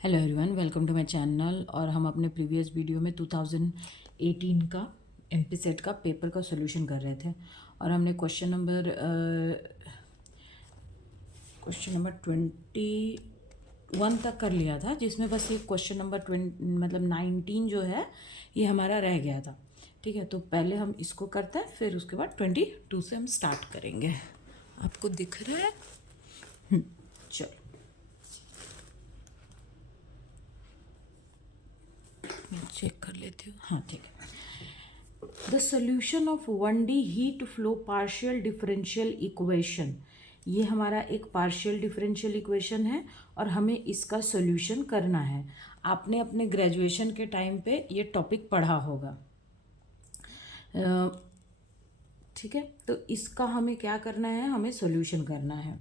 Hello everyone, welcome to my channel. और हम अपने प्रीवियस वीडियो में 2018 का एमपी सेट का पेपर का सॉल्यूशन कर रहे थे और हमने क्वेश्चन नंबर 21 तक कर लिया था, जिसमें बस ये क्वेश्चन नंबर 19 जो है ये हमारा रह गया था। ठीक है, तो पहले हम इसको करते हैं, फिर उसके बाद 22 से हम स्टार्ट करेंगे। आपको दिख रहा है? चलो मैं चेक कर लेती हूँ। हाँ, ठीक है। The solution of 1D heat flow partial differential equation, ये हमारा एक पार्शियल डिफरेंशियल इक्वेशन है और हमें इसका सोल्यूशन करना है। आपने अपने ग्रेजुएशन के टाइम पे ये टॉपिक पढ़ा होगा। ठीक है, तो इसका हमें क्या करना है, हमें सोल्यूशन करना है।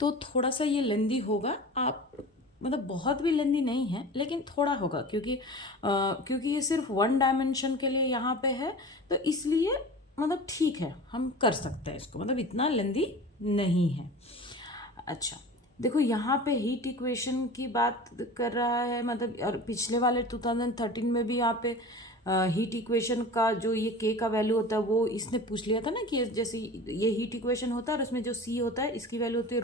तो थोड़ा सा ये लेंदी होगा, आप मतलब बहुत भी लेंदी नहीं है, लेकिन थोड़ा होगा, क्योंकि ये सिर्फ वन डायमेंशन के लिए यहाँ पे है, तो इसलिए मतलब ठीक है, हम कर सकते हैं इसको, मतलब इतना लेंदी नहीं है। अच्छा, देखो यहाँ पे हीट इक्वेशन की बात कर रहा है, मतलब और पिछले वाले 2013 में भी यहाँ पे हीट इक्वेशन का जो ये के का वैल्यू होता है वो इसने पूछ लिया था ना, कि जैसे ये हीट इक्वेशन होता है और इसमें जो सी होता है इसकी वैल्यू होती है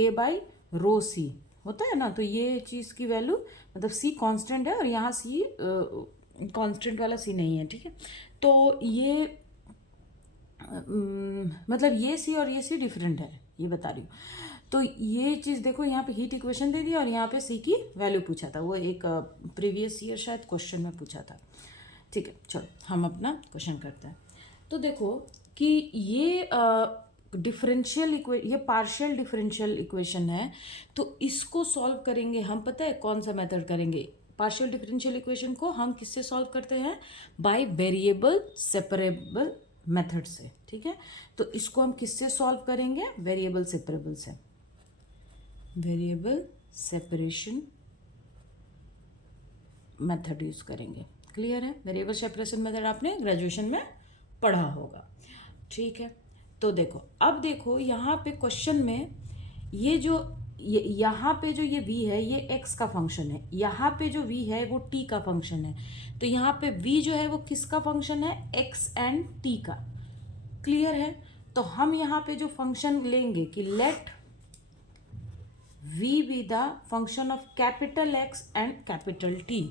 √/K/ρC होता है ना। तो ये चीज़ की वैल्यू मतलब सी कांस्टेंट है और यहाँ सी कांस्टेंट वाला सी नहीं है। ठीक है, तो ये मतलब ये सी और ये सी डिफरेंट है, ये बता रही हूँ। तो ये चीज़ देखो, यहाँ पे हीट इक्वेशन दे दी और यहाँ पे सी की वैल्यू पूछा था, वो एक प्रीवियस ईयर शायद क्वेश्चन में पूछा था। ठीक है, चलो हम अपना क्वेश्चन करते हैं। तो देखो कि ये ये पार्शियल डिफरेंशियल इक्वेशन है, तो इसको सॉल्व करेंगे हम, पता है कौन सा मेथड करेंगे? पार्शियल डिफरेंशियल इक्वेशन को हम किससे सॉल्व करते हैं? बाय वेरिएबल सेपरेबल मेथड से। ठीक है, तो इसको हम किससे सॉल्व करेंगे? वेरिएबल सेपरेबल से, वेरिएबल सेपरेशन मेथड यूज़ करेंगे। क्लियर है? वेरिएबल सेपरेशन मेथड आपने ग्रेजुएशन में पढ़ा होगा। ठीक है, तो देखो, अब देखो यहाँ पे क्वेश्चन में ये जो यहाँ पे जो ये v है ये x का फंक्शन है, यहाँ पे जो v है वो t का फंक्शन है। तो यहाँ पे v जो है वो किसका फंक्शन है? x एंड t का। क्लियर है? तो हम यहाँ पे जो फंक्शन लेंगे कि let v be the function of capital X and capital T।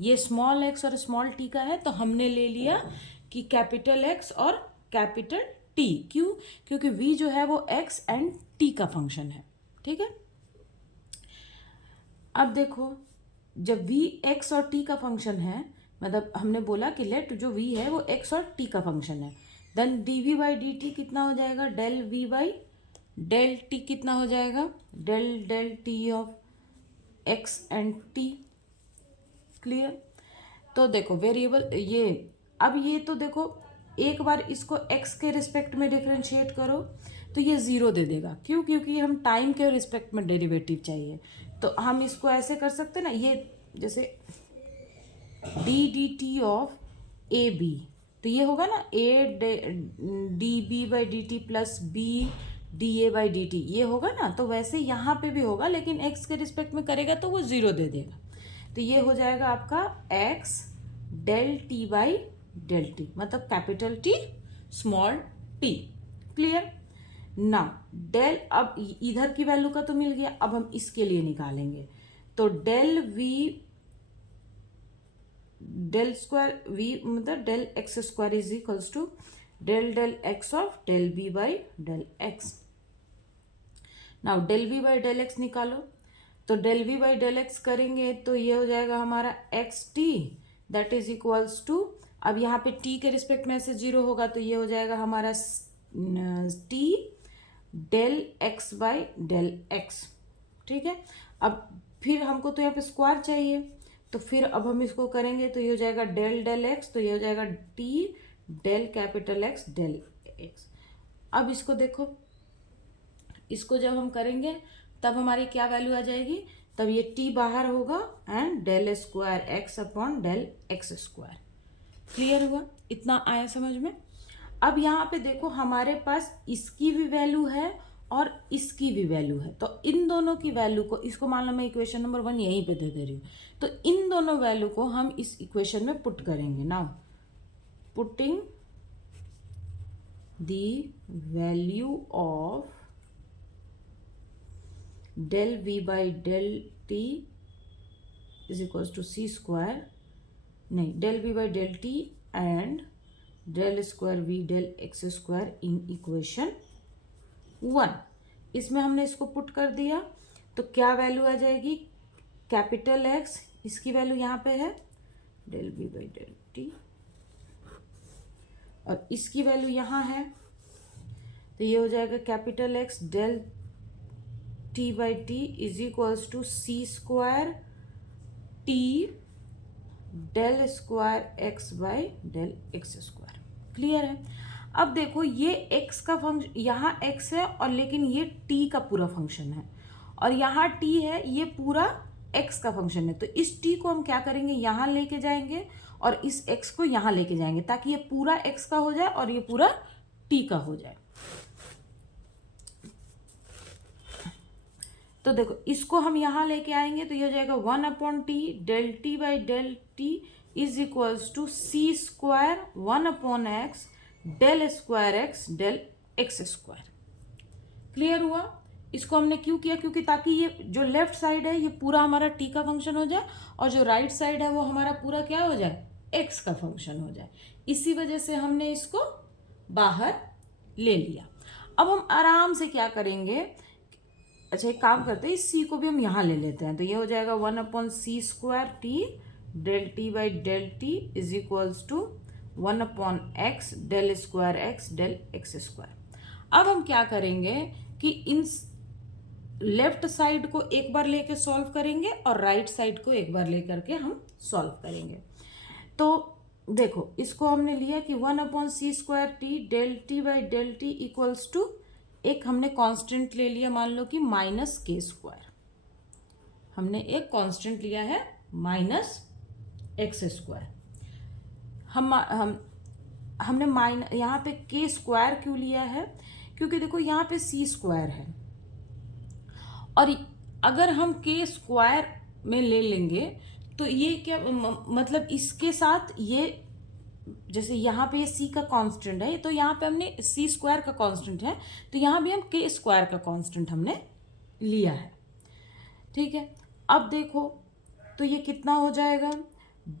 ये स्मॉल x और स्मॉल t का है, तो हमने ले लिया कि कैपिटल X और कैपिटल T। क्यों? क्योंकि v जो है वो x एंड t का फंक्शन है। ठीक है, अब देखो, जब v x और t का फंक्शन है, मतलब हमने बोला कि लेट जो v है वो x और t का फंक्शन है, देन dv/dt कितना हो जाएगा? डेल v/del t कितना हो जाएगा? Del t of x and t। Clear? तो देखो वेरिएबल ये, अब ये तो देखो, एक बार इसको x के रिस्पेक्ट में डिफरेंशिएट करो तो ये ज़ीरो दे देगा। क्यों? क्योंकि हम टाइम के रिस्पेक्ट में डेरिवेटिव चाहिए। तो हम इसको ऐसे कर सकते हैं ना, ये जैसे डी ऑफ ए बी, तो ये होगा ना a/db/dt प्लस b/da/dt, ये होगा ना। तो वैसे यहाँ पे भी होगा, लेकिन x के रिस्पेक्ट में करेगा तो वो ज़ीरो दे देगा। तो ये हो जाएगा आपका x del t/del t, मतलब capital T small t। Clear ना? डेल, अब इधर की वैल्यू का तो मिल गया, अब हम इसके लिए निकालेंगे। तो डेल स्क्वायर v मतलब del x square is equals to del x of del b by del x. Now del v by del x निकालो, तो del v by del x करेंगे तो ये हो जाएगा हमारा xt, that is equals to, अब यहाँ पे t के रिस्पेक्ट में से जीरो होगा तो ये हो जाएगा हमारा t del x by del x। ठीक है, अब फिर हमको तो यहाँ पे स्क्वायर चाहिए, तो फिर अब हम इसको करेंगे तो ये हो जाएगा डेल एक्स, तो ये हो जाएगा t del capital x del x. अब इसको देखो, इसको जब हम करेंगे तब हमारी क्या वैल्यू आ जाएगी? तब ये t बाहर होगा and del square x upon del x square. Clear हुआ? इतना आया समझ में? अब यहाँ पे देखो, हमारे पास इसकी भी वैल्यू है और इसकी भी वैल्यू है, तो इन दोनों की वैल्यू को, इसको मान लो मैं इक्वेशन नंबर 1 यहीं पे दे रही हूँ, तो इन दोनों वैल्यू को हम इस इक्वेशन में पुट करेंगे। Now putting the value of del v by del t is equals to c square, नहीं, del v by del t and del square v del x square in equation 1। इसमें हमने इसको put कर दिया तो क्या value आ जाएगी, capital x, इसकी वैल्यू यहाँ पे है del v by del t, और इसकी वैल्यू यहाँ है, तो ये हो जाएगा capital x del t by t is equals to c square t del square x by del x square. Clear है। अब देखो ये x का फंक्शन, यहाँ x है और लेकिन ये t का पूरा फंक्शन है, और यहाँ t है, ये पूरा x का फंक्शन है, तो इस t को हम क्या करेंगे, यहाँ लेके जाएंगे और इस x को यहाँ लेके जाएंगे ताकि ये पूरा x का हो जाए और ये पूरा t का हो जाए। तो देखो इसको हम यहाँ लेके आएंगे तो ये हो जाएगा 1/t del t by del t is equals to c square 1/x del square x del x square. Clear हुआ। इसको हमने क्यों किया, क्योंकि ताकि ये जो लेफ्ट साइड है ये पूरा हमारा t का फंक्शन हो जाए और जो राइट साइड है वो हमारा पूरा क्या हो जाए, x का फंक्शन हो जाए। इसी वजह से हमने इसको बाहर ले लिया। अब हम आराम से क्या करेंगे, अच्छा एक काम करते हैं, इस c को भी हम यहाँ ले लेते हैं, तो ये हो जाएगा 1/c square t del t by del t is equals to 1/x del square x del x square. अब हम क्या करेंगे कि इन लेफ्ट साइड को एक बार लेके सॉल्व करेंगे और राइट साइड को एक बार लेकर के हम सॉल्व करेंगे। तो देखो इसको हमने लिया कि 1/c square t del t by del t equals to, एक हमने कांस्टेंट ले लिया, मान लो कि माइनस के स्क्वायर, हमने एक कांस्टेंट लिया है माइनस एक्स स्क्वायर। हमने यहाँ पे के स्क्वायर क्यों लिया है, क्योंकि देखो यहाँ पे सी स्क्वायर है और अगर हम के स्क्वायर में ले लेंगे तो ये क्या मतलब इसके साथ ये, जैसे यहाँ पे ये c का कांस्टेंट है तो यहाँ पे हमने c स्क्वायर का कांस्टेंट है, तो यहाँ भी हम k स्क्वायर का कांस्टेंट हमने लिया है। ठीक है, अब देखो तो ये कितना हो जाएगा,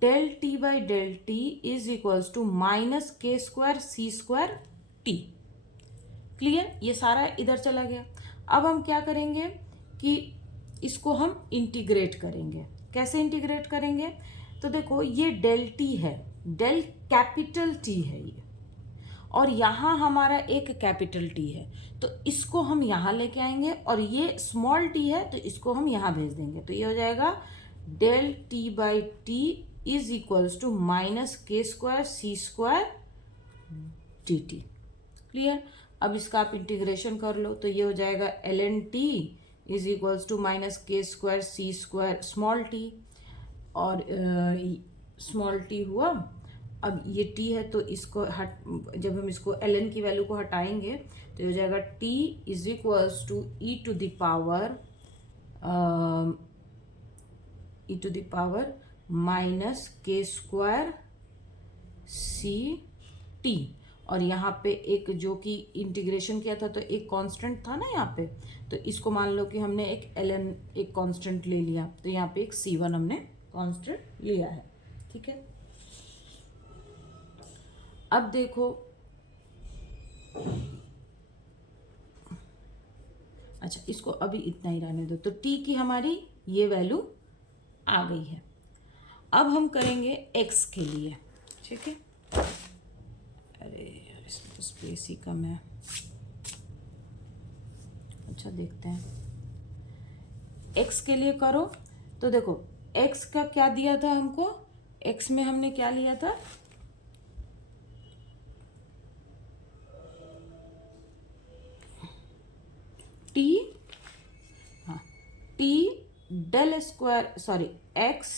del t by del t is equals to minus k square c square t। Clear, ये सारा इधर चला गया। अब हम क्या करेंगे कि इसको हम इंटीग्रेट करेंगे। कैसे इंटीग्रेट करेंगे, तो देखो ये del t है, del कैपिटल T है ये, और यहाँ हमारा एक कैपिटल T है, तो इसको हम यहाँ लेके आएंगे और ये स्मॉल t है तो इसको हम यहाँ भेज देंगे, तो ये हो जाएगा del t by t is equals to minus k square c square d t. Clear, अब इसका आप इंटीग्रेशन कर लो तो ये हो जाएगा ln t is equals to minus k square c square small t, और स्मॉल t हुआ। अब ये t है तो इसको जब हम इसको ln की वैल्यू को हटाएंगे तो ये हो जाएगा t is equals to e to the power minus k square c t, और यहाँ पे एक जो कि इंटीग्रेशन किया था तो एक कांस्टेंट था ना यहाँ पे, तो इसको मान लो कि हमने एक ln एक कांस्टेंट ले लिया, तो यहाँ पे एक c1 हमने कांस्टेंट लिया है। ठीक है, अब देखो, अच्छा इसको अभी इतना ही रहने दो, तो t की हमारी ये वैल्यू आ गई है। अब हम करेंगे x के लिए। ठीक है, अरे यार इसमें स्पेस ही कम है। अच्छा देखते हैं, x के लिए करो तो देखो x का क्या दिया था हमको, x में हमने क्या लिया था, t, हाँ t del square sorry x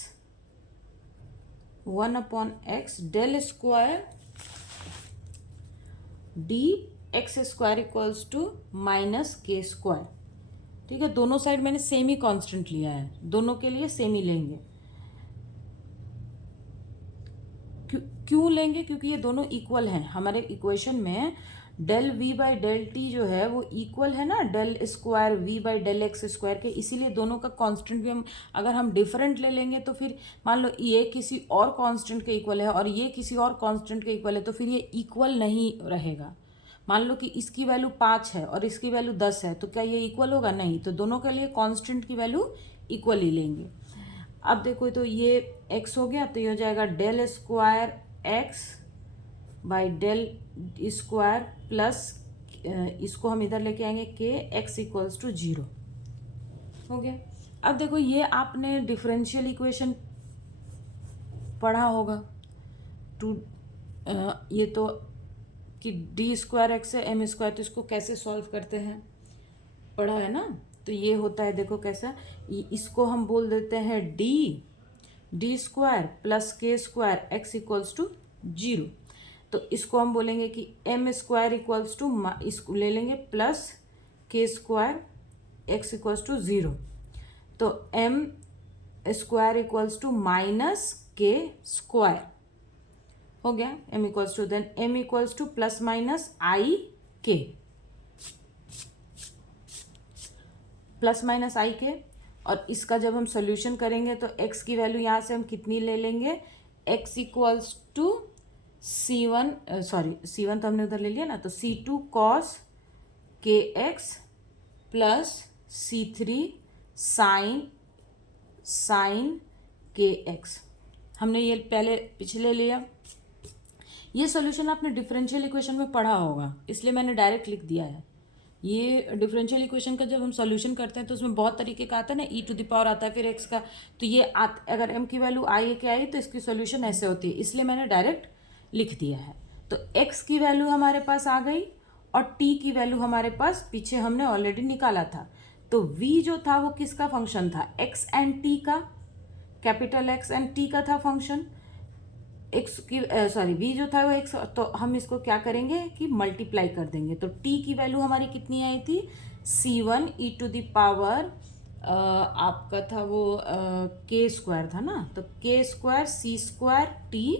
1/x del square d x square equals to minus k square. ठीक है, दोनों साइड मैंने सेम ही कांस्टेंट लिया है, दोनों के लिए सेम ही लेंगे। क्यों लेंगे? क्योंकि ये दोनों इक्वल हैं। हमारे इक्वेशन में del v by del t जो है वो इक्वल है ना del square v by del x square के, इसीलिए दोनों का कांस्टेंट भी अगर हम डिफरेंट ले लेंगे तो फिर मान लो ये किसी और कांस्टेंट के इक्वल है और ये किसी और कांस्टेंट के इक्वल है तो फिर ये इक्वल नहीं रहेगा। मान लो कि इसकी वैल्यू 5 है और इसकी वैल्यू 10 है, तो क्या ये इक्वल होगा? नहीं। तो दोनों के लिए कांस्टेंट की वैल्यू इक्वल ही लेंगे। अब देखो, तो ये x हो गया, तो ये हो जाएगा del square x by del square plus इसको हम इधर लेके आएंगे के एक्स इक्वल्स टू 0 हो गया। अब देखो, ये आपने डिफरेंशियल इक्वेशन पढ़ा होगा टू ये तो कि डी स्क्वायर एक्स है एम स्क्वायर, तो इसको कैसे सॉल्व करते हैं पढ़ा है ना। तो ये होता है, देखो कैसा, इसको हम बोल देते हैं डी स्क्वायर प्लस के स्क्वायर एक्स इक्वल्स टू 0। तो इसको हम बोलेंगे कि एम स्क्वायर इक्वल्स टू, इसको ले लेंगे प्लस के स्क्वायर एक्स इक्वल्स टू 0। तो m square equals to minus k square हो गया, m equals to, then m equals to plus minus i k, plus minus i के। और इसका जब हम सोल्यूशन करेंगे तो x की वैल्यू यहाँ से हम कितनी ले लेंगे, x equals to C1, sorry C1 तो हमने उधर ले लिया ना, तो C2 कॉस के x plus C3 sine k x. हमने ये पहले पिछले लिया। ये सॉल्यूशन आपने डिफरेंशियल इक्वेशन में पढ़ा होगा, इसलिए मैंने डायरेक्ट लिख दिया है। ये डिफरेंशियल इक्वेशन का जब हम सॉल्यूशन करते हैं तो उसमें बहुत तरीके का आता है ना, ई टू द पावर आता है, फिर एक्स का, तो ये अगर एम की वैल्यू आई के आई तो इसकी सॉल्यूशन ऐसे होती है, इसलिए मैंने डायरेक्ट लिख दिया है। तो एक्स की वैल्यू हमारे पास आ गई और टी की वैल्यू हमारे पास पीछे हमने ऑलरेडी निकाला था। तो वी जो था वो किसका फंक्शन था, एक्स एंड टी का, कैपिटल एक्स एंड टी का था फंक्शन। एक्स की सॉरी वी जो था वो एक्स, तो हम इसको क्या करेंगे कि मल्टीप्लाई कर देंगे। तो टी की वैल्यू हमारी कितनी आई थी, C1 e to the power आपका था वो के स्क्वायर था ना, तो के स्क्वायर सी स्क्वायर टी,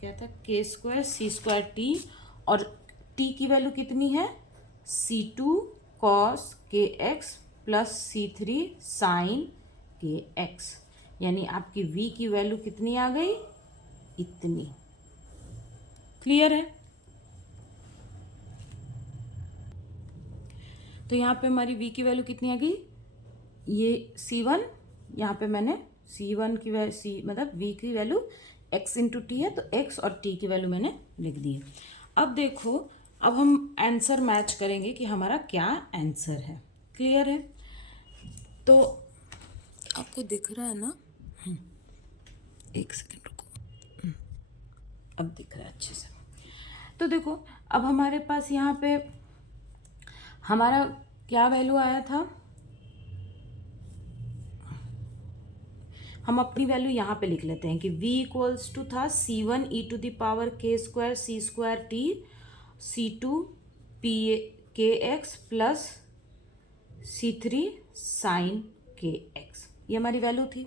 क्या था, के स्क्वायर सी स्क्वायर टी, और टी की वैल्यू कितनी है, C2 कॉस के x plus C3 sine k x. यानी आपकी v की वैल्यू कितनी आ गई, इतनी। क्लियर है? तो यहाँ पे हमारी v की वैल्यू कितनी आ गई, ये C1, यहाँ पे मैंने C1 की वैल्यू मतलब v की वैल्यू x इंटू टी है, तो x और t की वैल्यू मैंने लिख दी है। अब देखो, अब हम आंसर मैच करेंगे कि हमारा क्या आंसर है। क्लियर है? तो आपको दिख रहा है ना, एक सेकेंड रुको, अब दिख रहा है अच्छे से। तो देखो, अब हमारे पास यहाँ पे हमारा क्या वैल्यू आया था, हम अपनी वैल्यू यहाँ पे लिख लेते हैं कि v इक्वल्स टू था C1 e to the power k square c square t, C2 p k x plus C3 sine k x, ये हमारी वैल्यू थी।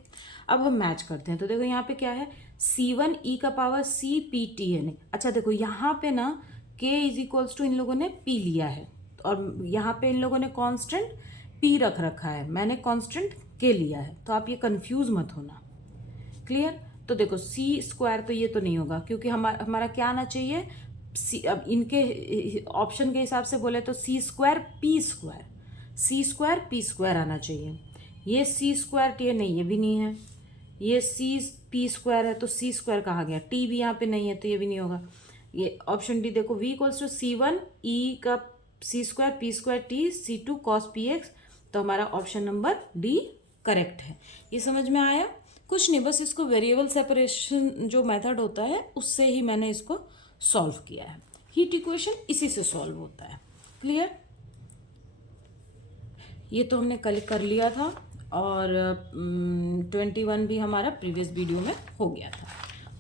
अब हम मैच करते हैं, तो देखो यहाँ पे क्या है, C1 ई का पावर सी पी टी है। नहीं, अच्छा देखो यहाँ पे ना k इज इक्वल्स टू इन लोगों ने p लिया है और यहाँ पे इन लोगों ने कांस्टेंट p रख रखा है, मैंने कांस्टेंट k लिया है, तो आप ये कंफ्यूज मत होना। क्लियर? तो देखो c स्क्वायर तो ये तो नहीं होगा, क्योंकि हमारा क्या आना चाहिए, अब इनके ऑप्शन के हिसाब से बोले तो c square p square, c square p square आना चाहिए। ये c स्क्वायर टी नहीं, ये भी नहीं है, ये c p स्क्वायर है, तो c स्क्वायर कहाँ गया, t भी यहाँ पे नहीं है, तो ये भी नहीं होगा। ये ऑप्शन डी देखो, v इक्वल्स टू C1 ई का c square p square t C2 cos P x, तो हमारा ऑप्शन नंबर डी करेक्ट है। ये समझ में आया? कुछ नहीं, बस इसको वेरिएबल सेपरेशन जो मेथड होता है उससे ही मैंने इसको सॉल्व किया है। हीट इक्वेशन इसी से सॉल्व होता है। क्लियर? ये तो हमने कल कर लिया था और 21 भी हमारा प्रीवियस वीडियो में हो गया था।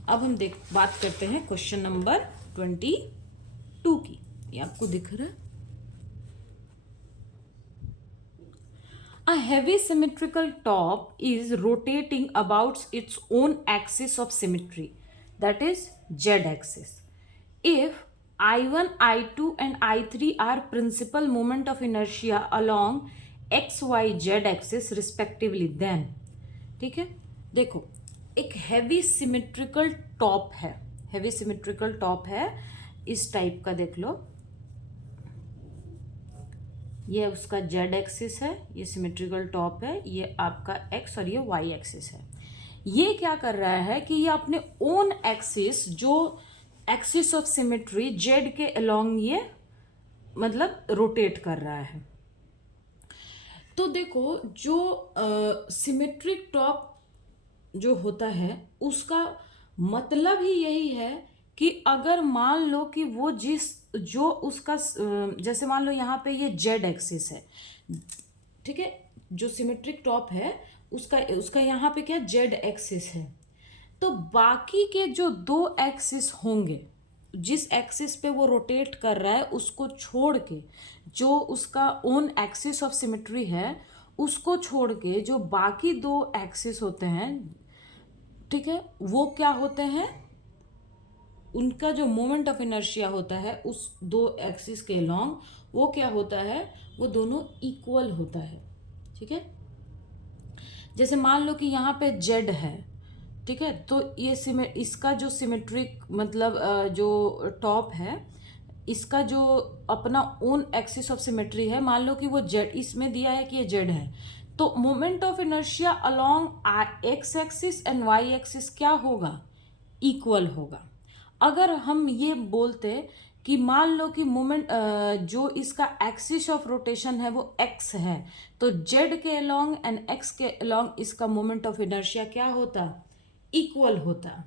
अब हम बात करते हैं क्वेश्चन नंबर 22 की। ये आपको दिख रहा है। A heavy symmetrical top is rotating about its own axis of symmetry, that is z axis. If I1, I2 and I3 are principal moment of inertia along x, y, z axis respectively, then ठीक है, देखो एक heavy symmetrical top है, heavy symmetrical top है इस type का, देख लो ये उसका जेड एक्सिस है, ये सिमेट्रिकल टॉप है, ये आपका एक्स और ये वाई एक्सिस है। ये क्या कर रहा है कि ये अपने ओन एक्सिस, जो एक्सिस ऑफ सिमेट्री जेड के अलोंग ये मतलब रोटेट कर रहा है। तो देखो जो सिमेट्रिक टॉप जो होता है उसका मतलब ही यही है कि अगर मान लो कि वो जो उसका जैसे मान लो यहाँ पे ये जेड एक्सिस है, ठीक है, जो सिमेट्रिक टॉप है उसका यहाँ पे क्या जेड एक्सिस है, तो बाकी के जो दो एक्सिस होंगे, जिस एक्सिस पे वो रोटेट कर रहा है उसको छोड़ के, जो उसका ओन एक्सिस ऑफ सिमेट्री है उसको छोड़ के जो बाकी दो एक्सिस होते हैं, ठीक है, वो क्या होते हैं, उनका जो मोमेंट ऑफ इनर्शिया होता है उस दो एक्सिस के लॉन्ग, वो क्या होता है, वो दोनों इक्वल होता है। ठीक है, जैसे मान लो कि यहाँ पे जेड है, ठीक है, तो ये इसका जो सिमेट्रिक मतलब जो टॉप है, इसका जो अपना ओन एक्सिस ऑफ सिमेट्री है, मान लो कि वो जेड, इसमें दिया है कि ये जेड है, तो moment of inertia along x axis and y axis क्या होगा, इक्वल होगा। अगर हम ये बोलते कि मान लो कि मोमेंट जो इसका एक्सिस ऑफ रोटेशन है वो एक्स है, तो जेड के अलोंग एंड एक्स के अलोंग इसका मोमेंट ऑफ इनर्शिया क्या होता, इक्वल होता।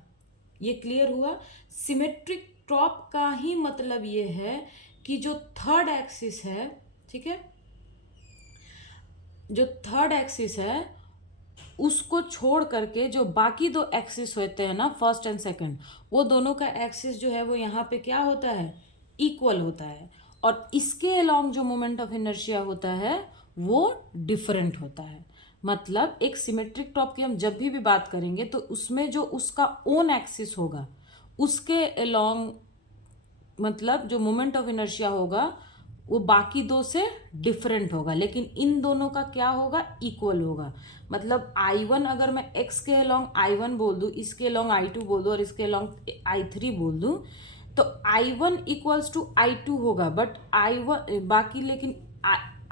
ये क्लियर हुआ। सिमेट्रिक टॉप का ही मतलब ये है कि जो थर्ड एक्सिस है, ठीक है, जो थर्ड एक्सिस है उसको छोड़ करके जो बाकी दो एक्सिस होते हैं ना, फर्स्ट एंड सेकंड, वो दोनों का एक्सिस जो है वो यहाँ पे क्या होता है, इक्वल होता है, और इसके अलोंग जो मोमेंट ऑफ इनर्शिया होता है वो डिफरेंट होता है। मतलब एक सिमेट्रिक टॉप की हम जब भी बात करेंगे तो उसमें जो उसका ओन एक्सिस होगा उसके अलोंग मतलब जो मोमेंट ऑफ इनर्शिया होगा वो बाकी दो से डिफरेंट होगा, लेकिन इन दोनों का क्या होगा, इक्वल होगा। मतलब I1 अगर मैं x के अलोंग I1 बोल दूँ, इसके अलोंग I2 बोल दूँ और इसके अलोंग I3 बोल दूँ, तो I1 इक्वल्स टू I2 होगा, बट I1 बाकी, लेकिन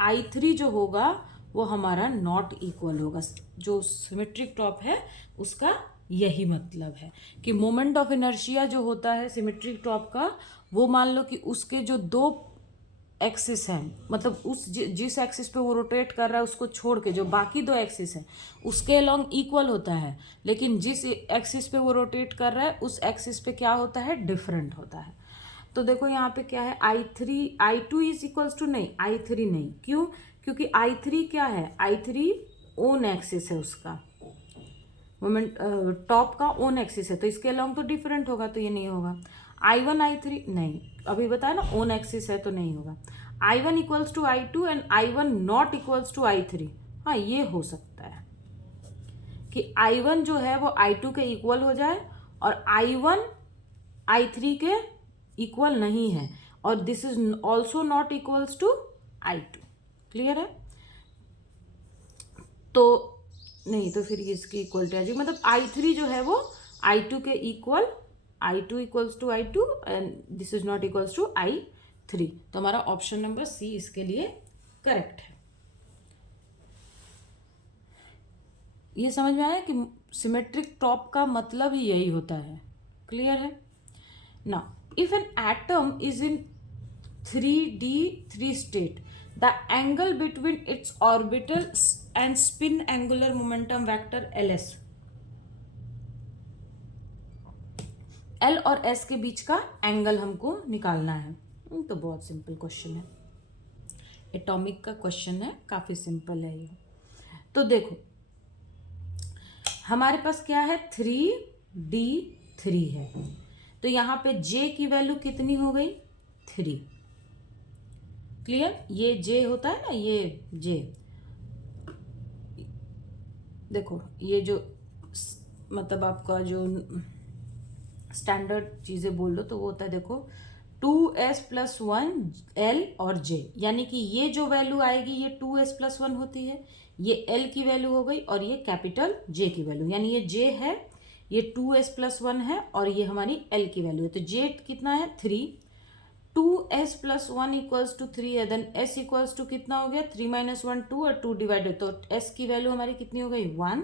I3 जो होगा वो हमारा नॉट इक्वल होगा। जो सिमेट्रिक टॉप है उसका यही मतलब है कि मोमेंट ऑफ इनर्शिया जो होता है सिमेट्रिक टॉप का, वो मान लो कि उसके जो दो एक्सिस हैं, मतलब उस जिस एक्सिस पे वो रोटेट कर रहा है उसको छोड़ के जो बाकी दो एक्सिस हैं उसके अलोंग इक्वल होता है, लेकिन जिस एक्सिस पे वो रोटेट कर रहा है उस एक्सिस पे क्या होता है, डिफरेंट होता है। तो देखो यहाँ पे क्या है, I2 इज इक्वल्स टू, नहीं I3 नहीं, क्यों, क्योंकि I3 क्या है, I3 ओन एक्सिस है, उसका मोमेंट टॉप का ओन एक्सिस है, तो इसके अलोंग तो डिफरेंट होगा, तो ये नहीं होगा। I1 I3 नहीं, अभी बताया ना ओन एक्सिस है तो नहीं होगा। I1 equals to I2 and I1 not equals to I3, हाँ ये हो सकता है कि I1 जो है वो I2 के इक्वल हो जाए और I1 I3 के इक्वल नहीं है, और this is also not equals to I2। Clear है, तो नहीं, तो फिर इसकी इक्वलिटी आ जाएगी, मतलब I3 जो है वो I2 के equal, I2 equals to I2 and this is not equals to I3, तो हमारा ऑप्शन नंबर सी इसके लिए करेक्ट है। ये समझ में आया कि सिमेट्रिक टॉप का मतलब ही यही होता है। क्लियर है ना। If an atom is in 3D3 state, the angle between its orbital and spin angular momentum vector ls, L और S के बीच का एंगल हमको निकालना है। तो बहुत सिंपल क्वेश्चन है, एटॉमिक का क्वेश्चन है, काफी सिंपल है ये। तो देखो हमारे पास क्या है, 3D3 है, तो यहाँ पे J की वैल्यू कितनी हो गई, 3, क्लियर? ये जे होता है ना, ये जे, देखो ये जो मतलब आपका जो स्टैंडर्ड चीज़ें बोल लो तो वो होता है, देखो 2s+1 l और j, यानी कि ये जो वैल्यू आएगी ये 2s+1 होती है, ये l की वैल्यू हो गई और ये कैपिटल j की वैल्यू, यानी ये j है, ये 2s+1 है और ये हमारी l की वैल्यू है। तो j कितना है 3, 2s+1 इक्वल्स टू 3 है, देन s इक्वल्स टू कितना हो गया 3 - 1 2 और 2 डिवाइडेड, तो s की वैल्यू हमारी कितनी हो गई 1,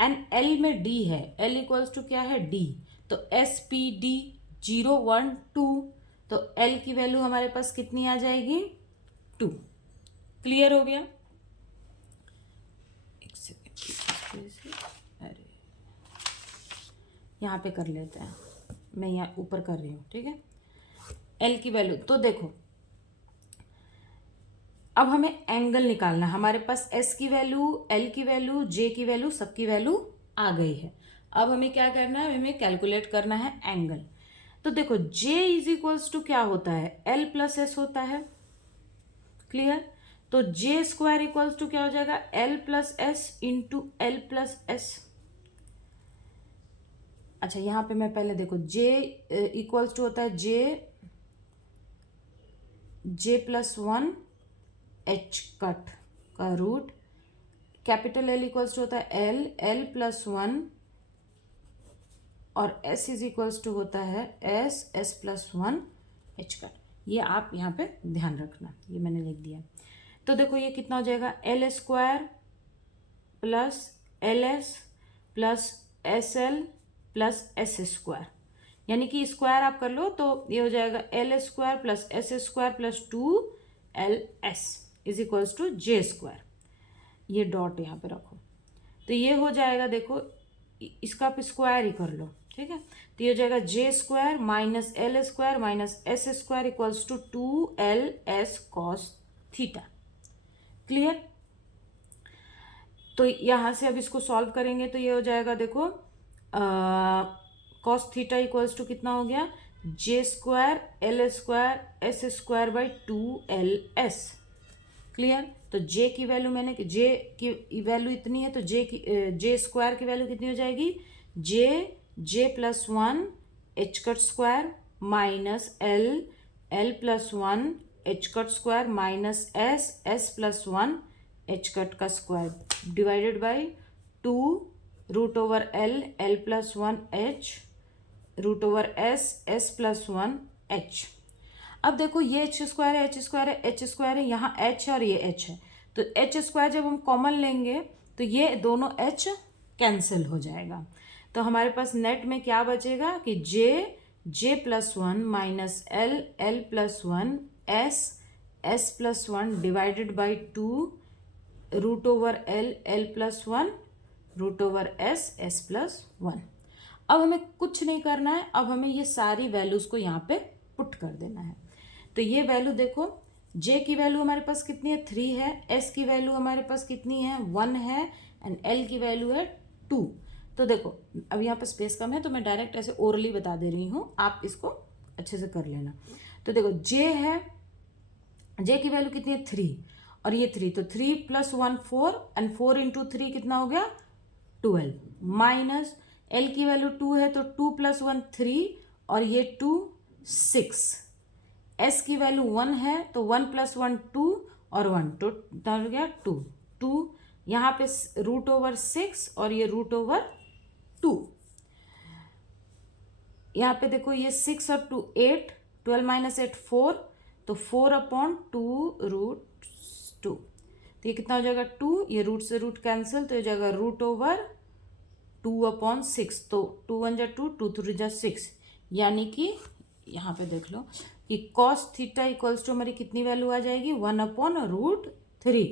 एंड l में d है, l इक्वल्स टू क्या है d, तो s p d 0 1 2, तो l की वैल्यू हमारे पास कितनी आ जाएगी 2। क्लियर हो गया? एक सेकेंड, अरे यहाँ पे कर लेते हैं, मैं यहाँ ऊपर कर रही हूँ, ठीक है। l की वैल्यू तो देखो, अब हमें एंगल निकालना है, हमारे पास s की वैल्यू, l की वैल्यू, j की वैल्यू, सबकी वैल्यू आ गई है। अब हमें क्या करना है, हमें कैलकुलेट करना है एंगल। तो देखो j इज इक्वल्स टू क्या होता है l प्लस s होता है, क्लियर? तो j स्क्वायर इक्वल्स टू क्या हो जाएगा l plus S into L plus S. अच्छा यहाँ पे मैं पहले देखो j इक्वल्स टू होता है j+1 h कट का root, capital L equals to होता है l+1 और s इज इक्वल्स टू होता है s+1 h कट। ये आप यहाँ पे ध्यान रखना, ये मैंने लिख दिया। तो देखो ये कितना हो जाएगा l square plus ls plus sl plus s square, यानी कि स्क्वायर आप कर लो तो ये हो जाएगा l square plus s square plus 2ls is equals to j square. ये डॉट यहाँ पे रखो, तो ये हो जाएगा, देखो इसका आप स्क्वायर ही कर लो, ठीक है। तो ये हो जाएगा j square minus l square minus s square equals to 2ls cos theta. Clear? तो यहाँ से अब इसको सॉल्व करेंगे तो ये हो जाएगा, देखो कॉस थीटा इक्वल्स टू कितना हो गया j square l square s square by 2ls। Clear? तो j की वैल्यू मैंने j की वैल्यू इतनी है, तो j स्क्वायर की वैल्यू कितनी हो जाएगी j+1 h cut square minus l plus 1 h cut square minus s+1 h cut का square divided by 2 root over l plus 1 h root over s plus 1 h। अब देखो ये h स्क्वायर है, h square है, h square है, यहाँ h है और ये h है, तो h स्क्वायर जब हम कॉमन लेंगे तो ये दोनों h कैंसिल हो जाएगा। तो हमारे पास नेट में क्या बचेगा कि j+1 minus l plus 1 s plus 1 divided by 2 root over l plus 1 root over s plus 1। अब हमें कुछ नहीं करना है, अब हमें ये सारी वैल्यूज को यहाँ पे पुट कर देना है। तो ये वैल्यू देखो, j की वैल्यू हमारे पास कितनी है 3 है, s की वैल्यू हमारे पास कितनी है 1 है, एंड l की वैल्यू है 2। तो देखो अब यहाँ पर स्पेस कम है तो मैं डायरेक्ट ऐसे ओरली बता दे रही हूँ, आप इसको अच्छे से कर लेना। तो देखो j है, j की वैल्यू कितनी है 3 और ये 3, तो 3 + 1 4 एंड 4 × 3 कितना हो गया 12, माइनस l की वैल्यू 2 है तो 2 + 1 3 और ये 2 6, s की वैल्यू 1 है तो 1 + 1 2 और 1 तो हो गया 2 2, यहाँ पे रूट ओवर 6 और ये रूट ओवर 2। यहाँ पे देखो ये 6 और 2 8, 12 - 8 4, तो 4/2 रूट 2, तो ये कितना हो जाएगा 2, ये रूट से रूट कैंसिल तो हो जाएगा रूट ओवर 2/6, तो 2 × 1 = 2, 2 × 3 = 6, यानी कि यहाँ पे देख लो कि कॉस थीटा इक्वल्स टू हमारी कितनी वैल्यू आ जाएगी 1/√3,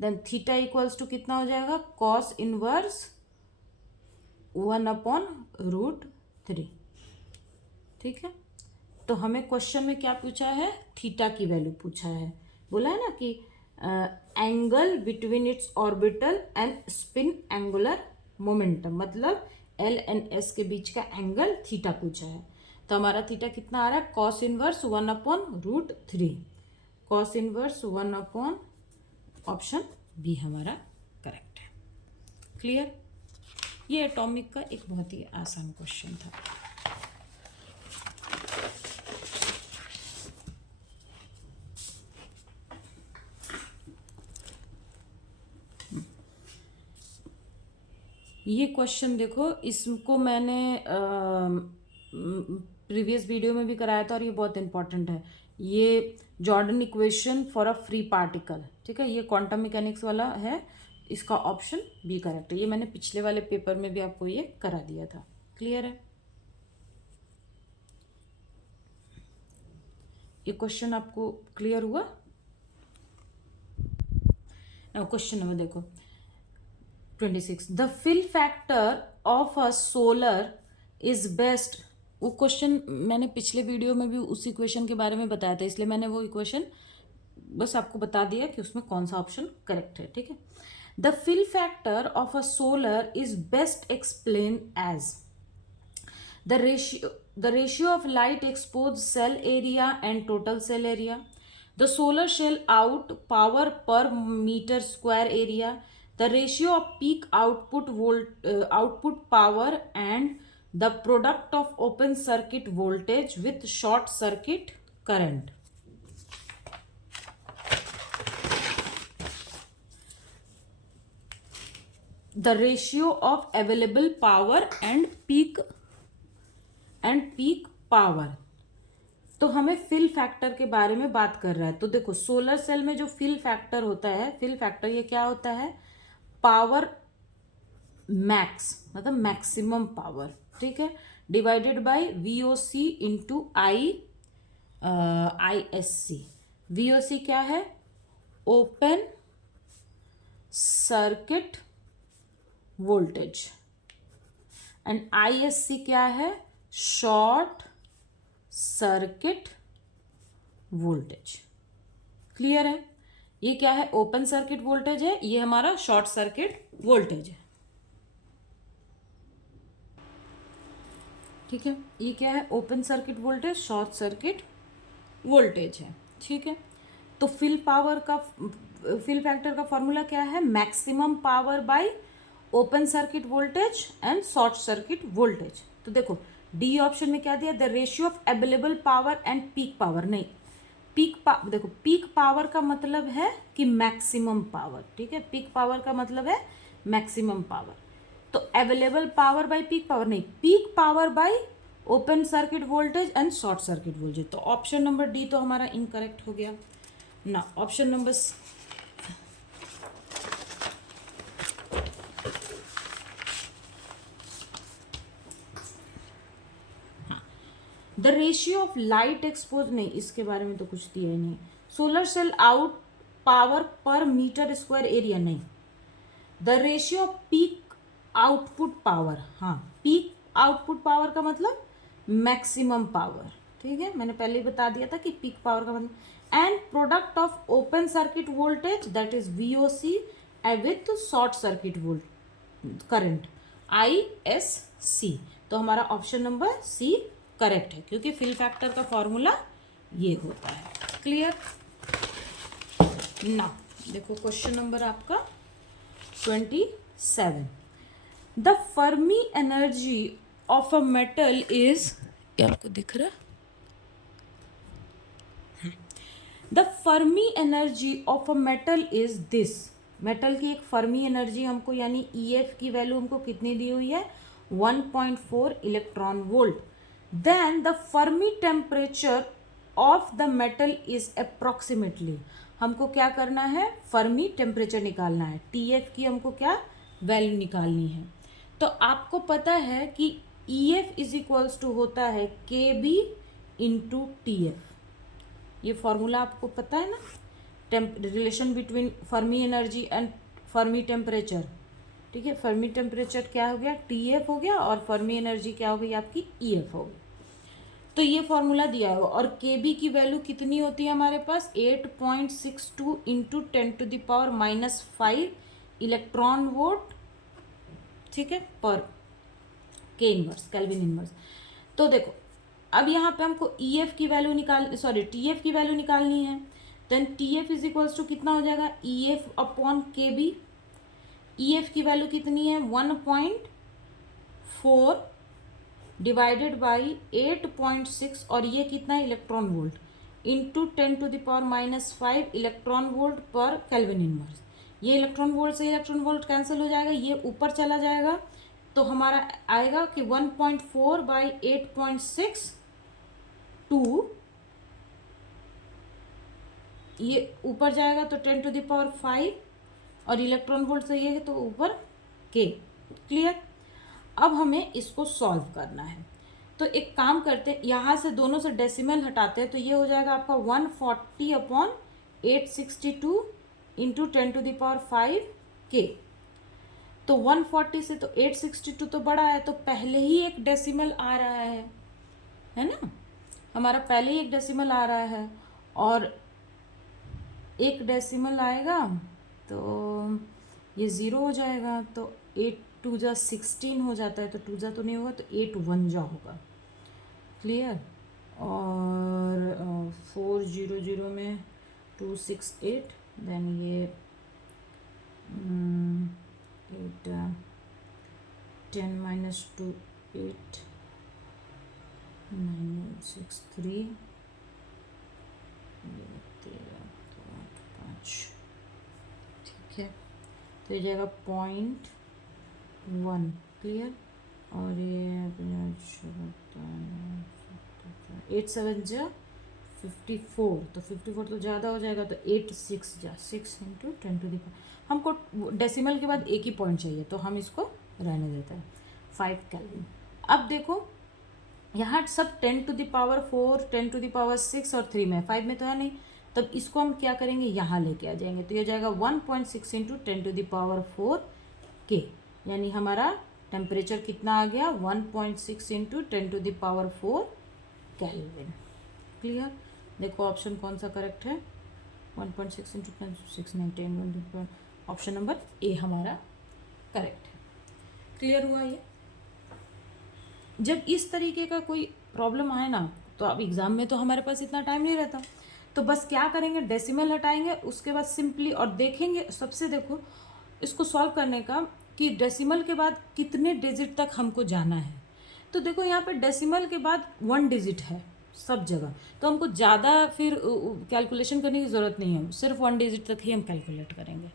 देन थीटा इक्वल्स टू कितना हो जाएगा कॉस इनवर्स 1/√3। ठीक है, तो हमें क्वेश्चन में क्या पूछा है थीटा की वैल्यू पूछा है, बोला है ना कि angle between its orbital and spin angular momentum, मतलब एल एंड एस के बीच का एंगल थीटा पूछा है। तो हमारा थीटा कितना आ रहा है cos inverse 1/√3, cos inverse 1 upon option B हमारा करेक्ट है। क्लियर? ये एटॉमिक का एक बहुत ही आसान क्वेश्चन था। ये क्वेश्चन देखो, इसको मैंने प्रीवियस वीडियो में भी कराया था और ये बहुत इंपॉर्टेंट है। ये Jordan equation for a free particle, ठीक है, ये क्वांटम मैकेनिक्स वाला है, इसका ऑप्शन बी करेक्ट है। ये मैंने पिछले वाले पेपर में भी आपको ये करा दिया था। क्लियर है? ये क्वेश्चन आपको क्लियर हुआ? क्वेश्चन नंबर देखो 26, the fill factor of a solar is best. वो क्वेश्चन मैंने पिछले वीडियो में भी उस इक्वेशन के बारे में बताया था, इसलिए मैंने वो इक्वेशन बस आपको बता दिया कि उसमें कौन सा ऑप्शन करेक्ट है। ठीक है, the fill factor of a solar is best explain as the ratio of light exposed cell area and total cell area, the solar cell out power per meter square area, the ratio of peak output power and the product of open circuit voltage with short circuit current. The ratio of available power and peak power. तो हमें fill factor के बारे में बात कर रहा है। तो देखो, सोलर सेल में जो फिल फैक्टर होता है, फिल फैक्टर ये क्या होता है? पावर मैक्स, मतलब मैक्सिमम पावर, ठीक है, divided by VOC into ISC। VOC क्या है? Open circuit voltage, and ISC क्या है? Short circuit voltage. क्लियर है? ये क्या है? ओपन सर्किट वोल्टेज है, ये हमारा शॉर्ट सर्किट वोल्टेज है। ठीक है, ये क्या है? Open circuit voltage, short circuit voltage है। ठीक है, तो फिल फैक्टर का फॉर्मूला क्या है? Maximum power by open circuit voltage and short circuit voltage. तो देखो, डी ऑप्शन में क्या दिया? The ratio of available power and peak power. नहीं, देखो, पीक पावर का मतलब है कि मैक्सिमम पावर। ठीक है, पीक पावर का मतलब है मैक्सिमम पावर। तो available power by peak power नहीं, peak power by open circuit voltage and short circuit voltage. तो ऑप्शन नंबर डी तो हमारा इनकरेक्ट हो गया ना। Option number the ratio of light expose, नहीं, इसके बारे में तो कुछ दिया ही नहीं। Solar cell out power per meter square area, नहीं। The ratio of peak output power, हाँ, पीक आउटपुट पावर का मतलब मैक्सिमम पावर। ठीक है, मैंने पहले ही बता दिया था कि पीक पावर का मतलब, and product of open circuit voltage that is VOC with short circuit current ISC। तो हमारा ऑप्शन नंबर सी करेक्ट है, क्योंकि फिल फैक्टर का फॉर्मूला ये होता है। क्लियर ना? देखो क्वेश्चन नंबर आपका 27, the Fermi energy of a metal is, ये आपको दिख रहा है? The Fermi energy of a metal is this. Metal की एक फर्मी एनर्जी हमको, यानी EF की वैल्यू हमको कितनी दी हुई है? 1.4 electron volt. Then the Fermi temperature of the metal is approximately. हमको क्या करना है? फर्मी टेम्परेचर निकालना है। TF की हमको क्या वैल्यू निकालनी है? तो आपको पता है कि EF इज इक्वल्स टू होता है KB इंटू TF। ये फॉर्मूला आपको पता है ना, relation between Fermi energy and Fermi temperature. ठीक है, फर्मी टेम्परेचर क्या हो गया? TF हो गया, और फर्मी एनर्जी क्या हो गई आपकी? EF हो गई। तो ये फॉर्मूला दिया है, और KB की वैल्यू कितनी होती है हमारे पास? 8.62 इंटू 10⁻⁻5 इलेक्ट्रॉन वोल्ट, ठीक है, पर K इनवर्स, केल्विन इनवर्स। तो देखो, अब यहाँ पे हमको TF की वैल्यू निकालनी है। Then T F is equals to कितना हो जाएगा, E F upon K B. E F की वैल्यू कितनी है, 1.4 डिवाइडेड बाई 8.6 और ये कितना है, electron volt, into 10⁻⁻5 electron volt पर केल्विन इनवर्स। ये इलेक्ट्रॉन वोल्ट से इलेक्ट्रॉन वोल्ट कैंसिल हो जाएगा, ये ऊपर चला जाएगा, तो हमारा आएगा कि 1.4 बाई 8.6 टू, ये ऊपर जाएगा तो 10⁻5 और इलेक्ट्रॉन वोल्ट से ये है तो ऊपर के। क्लियर। अब हमें इसको सॉल्व करना है, तो एक काम करते हैं, यहाँ से दोनों से डेसिमल हटाते हैं, तो ये हो जाएगा आपका 140/862 इंटू 10⁻5 के। तो 140 से तो 862 तो बड़ा है, तो पहले ही एक डेसिमल आ रहा है ना, हमारा पहले ही एक डेसिमल आ रहा है, और एक डेसिमल आएगा तो ये 0 हो जाएगा, तो 8 2 16 हो जाता है, तो 2 तो नहीं होगा, तो 8 1 होगा। क्लियर। और 400 में 268, देन ये 8 10 - 2 8 9 6 3 13 8 5, ठीक है, तो ये जाएगा 0.1। क्लियर। और ये 8 7 जा 54, तो 54 तो ज़्यादा हो जाएगा, तो 8 6 जा 6 इंटू 10⁻, हमको डेसिमल के बाद एक ही पॉइंट चाहिए, तो हम इसको रहने देते हैं, 5 केल्विन। अब देखो यहाँ सब 10⁻4 10⁻6 और 3 में, 5 में तो है नहीं, तब इसको हम क्या करेंगे, यहाँ लेके आ जाएंगे, तो ये जाएगा 1.6 इंटू 10⁻4 के, यानी हमारा टेम्परेचर कितना आ गया, 1.6 इंटू 10⁻4 केल्विन। क्लियर। देखो ऑप्शन कौन सा करेक्ट है, 1.6 इंटू 6 9 10, ऑप्शन नंबर ए हमारा करेक्ट है। क्लियर हुआ ये। जब इस तरीके का कोई प्रॉब्लम आए ना, तो अब एग्ज़ाम में तो हमारे पास इतना टाइम नहीं रहता, तो बस क्या करेंगे, डेसिमल हटाएंगे, उसके बाद सिंपली और देखेंगे, सबसे देखो इसको सॉल्व करने का कि डेसिमल के बाद कितने डिजिट तक हमको जाना है। तो देखो यहाँ पे डेसिमल के बाद 1 डिजिट है सब जगह, तो हमको ज़्यादा फिर कैलकुलेशन करने की ज़रूरत नहीं है, सिर्फ 1 डिजिट तक ही हम कैलकुलेट करेंगे।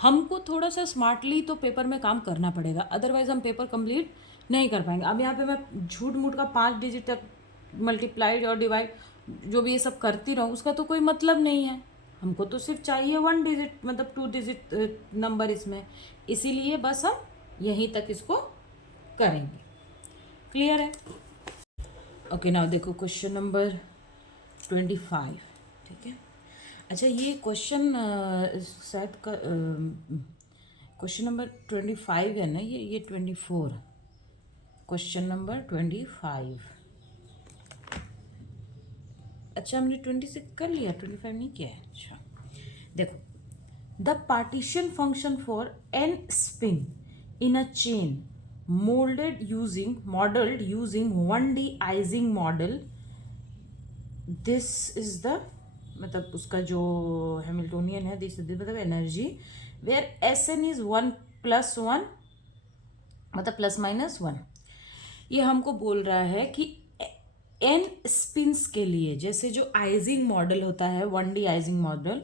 हमको थोड़ा सा स्मार्टली तो पेपर में काम करना पड़ेगा, अदरवाइज़ हम पेपर कंप्लीट नहीं कर पाएंगे। अब यहाँ पे मैं झूठ मूठ का 5 डिजिट तक मल्टीप्लाइड और डिवाइड जो भी ये सब करती रहूँ, उसका तो कोई मतलब नहीं है, हमको तो सिर्फ चाहिए 1 डिजिट, मतलब 2 डिजिट नंबर इसमें, इसीलिए बस हम यहीं तक इसको करेंगे। क्लियर है। ओके, नाउ देखो क्वेश्चन नंबर 25, ठीक है। अच्छा ये क्वेश्चन शायद क्वेश्चन नंबर 25 है ना, ये 24, क्वेश्चन नंबर 25। अच्छा हमने 26 कर लिया, 25 नहीं किया है। अच्छा देखो, the partition function for n spin in a chain modeled using 1D Ising model, this is the, मतलब उसका जो हैमिल्टोनियन है, दिस मतलब एनर्जी, वेयर Sn इज 1+1, मतलब ±1। ये हमको बोल रहा है कि n स्पिन्स के लिए, जैसे जो आइजिंग मॉडल होता है, 1D आइजिंग मॉडल,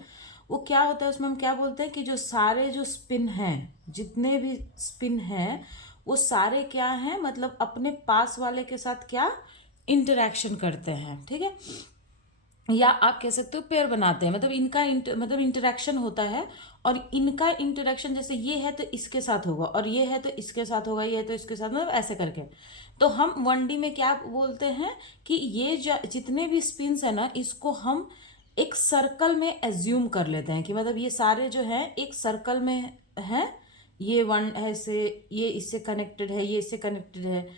वो क्या होता है, उसमें हम क्या बोलते हैं कि जो सारे जो स्पिन हैं, जितने भी स्पिन हैं, वो सारे क्या हैं, मतलब अपने पास वाले के साथ क्या इंटरेक्शन करते हैं, ठीक है, या आप कह सकते हो पेयर बनाते हैं, मतलब इनका मतलब इंटरेक्शन होता है, और इनका इंटरेक्शन जैसे ये है तो इसके साथ होगा, और ये है तो इसके साथ होगा, ये है तो इसके साथ, मतलब ऐसे करके। तो हम 1D में क्या बोलते हैं कि ये जितने भी स्पिन्स है ना, इसको हम एक सर्कल में एज्यूम कर लेते हैं, कि मतलब ये सारे जो हैं एक सर्कल में हैं, ये 1 है से, ये इससे कनेक्टेड है, ये इससे कनेक्टेड है,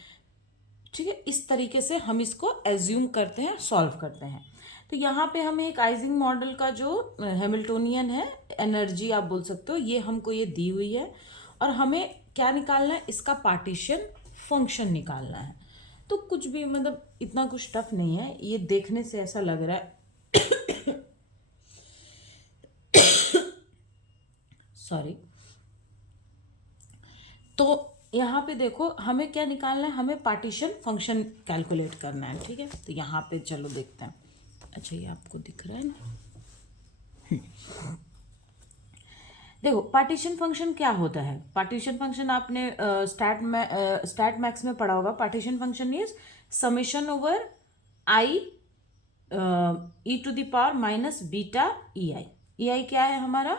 ठीक है, इस तरीके से हम इसको एज्यूम करते हैं, सॉल्व करते हैं। तो यहाँ पे हमें एक आइजिंग मॉडल का जो हैमिल्टोनियन है, एनर्जी आप बोल सकते हो, ये हमको ये दी हुई है, और हमें क्या निकालना है, इसका पार्टीशन फंक्शन निकालना है। तो कुछ भी मतलब इतना कुछ टफ नहीं है, ये देखने से ऐसा लग रहा है सॉरी। तो यहाँ पे देखो हमें क्या निकालना है, हमें पार्टीशन फंक्शन कैलकुलेट करना है, ठीक है। तो यहाँ पे चलो देखते हैं। अच्छा ये आपको दिख रहा है ना, देखो पार्टीशन फंक्शन क्या होता है। पार्टीशन फंक्शन आपने स्टैट मैक्स में पढ़ा होगा। Partition function is summation over i e to the power minus beta e i. E i क्या है हमारा,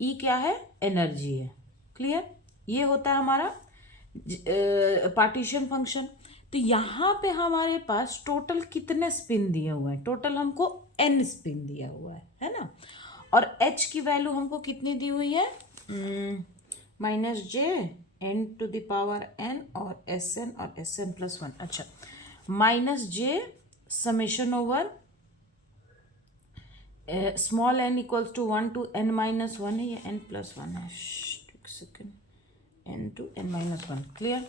ई क्या है, एनर्जी है। क्लियर, ये होता है हमारा पार्टीशन फंक्शन। तो यहाँ पे हमारे पास टोटल कितने स्पिन दिए हुए हैं, टोटल हमको n स्पिन दिया हुआ है ना। और h की वैल्यू हमको कितनी दी हुई है, minus J N to the power n और एस एन और एस एन प्लस वन। अच्छा, minus J summation over small n equals to 1 to n minus one है, ये n प्लस वन है, second, n to n minus one. Clear,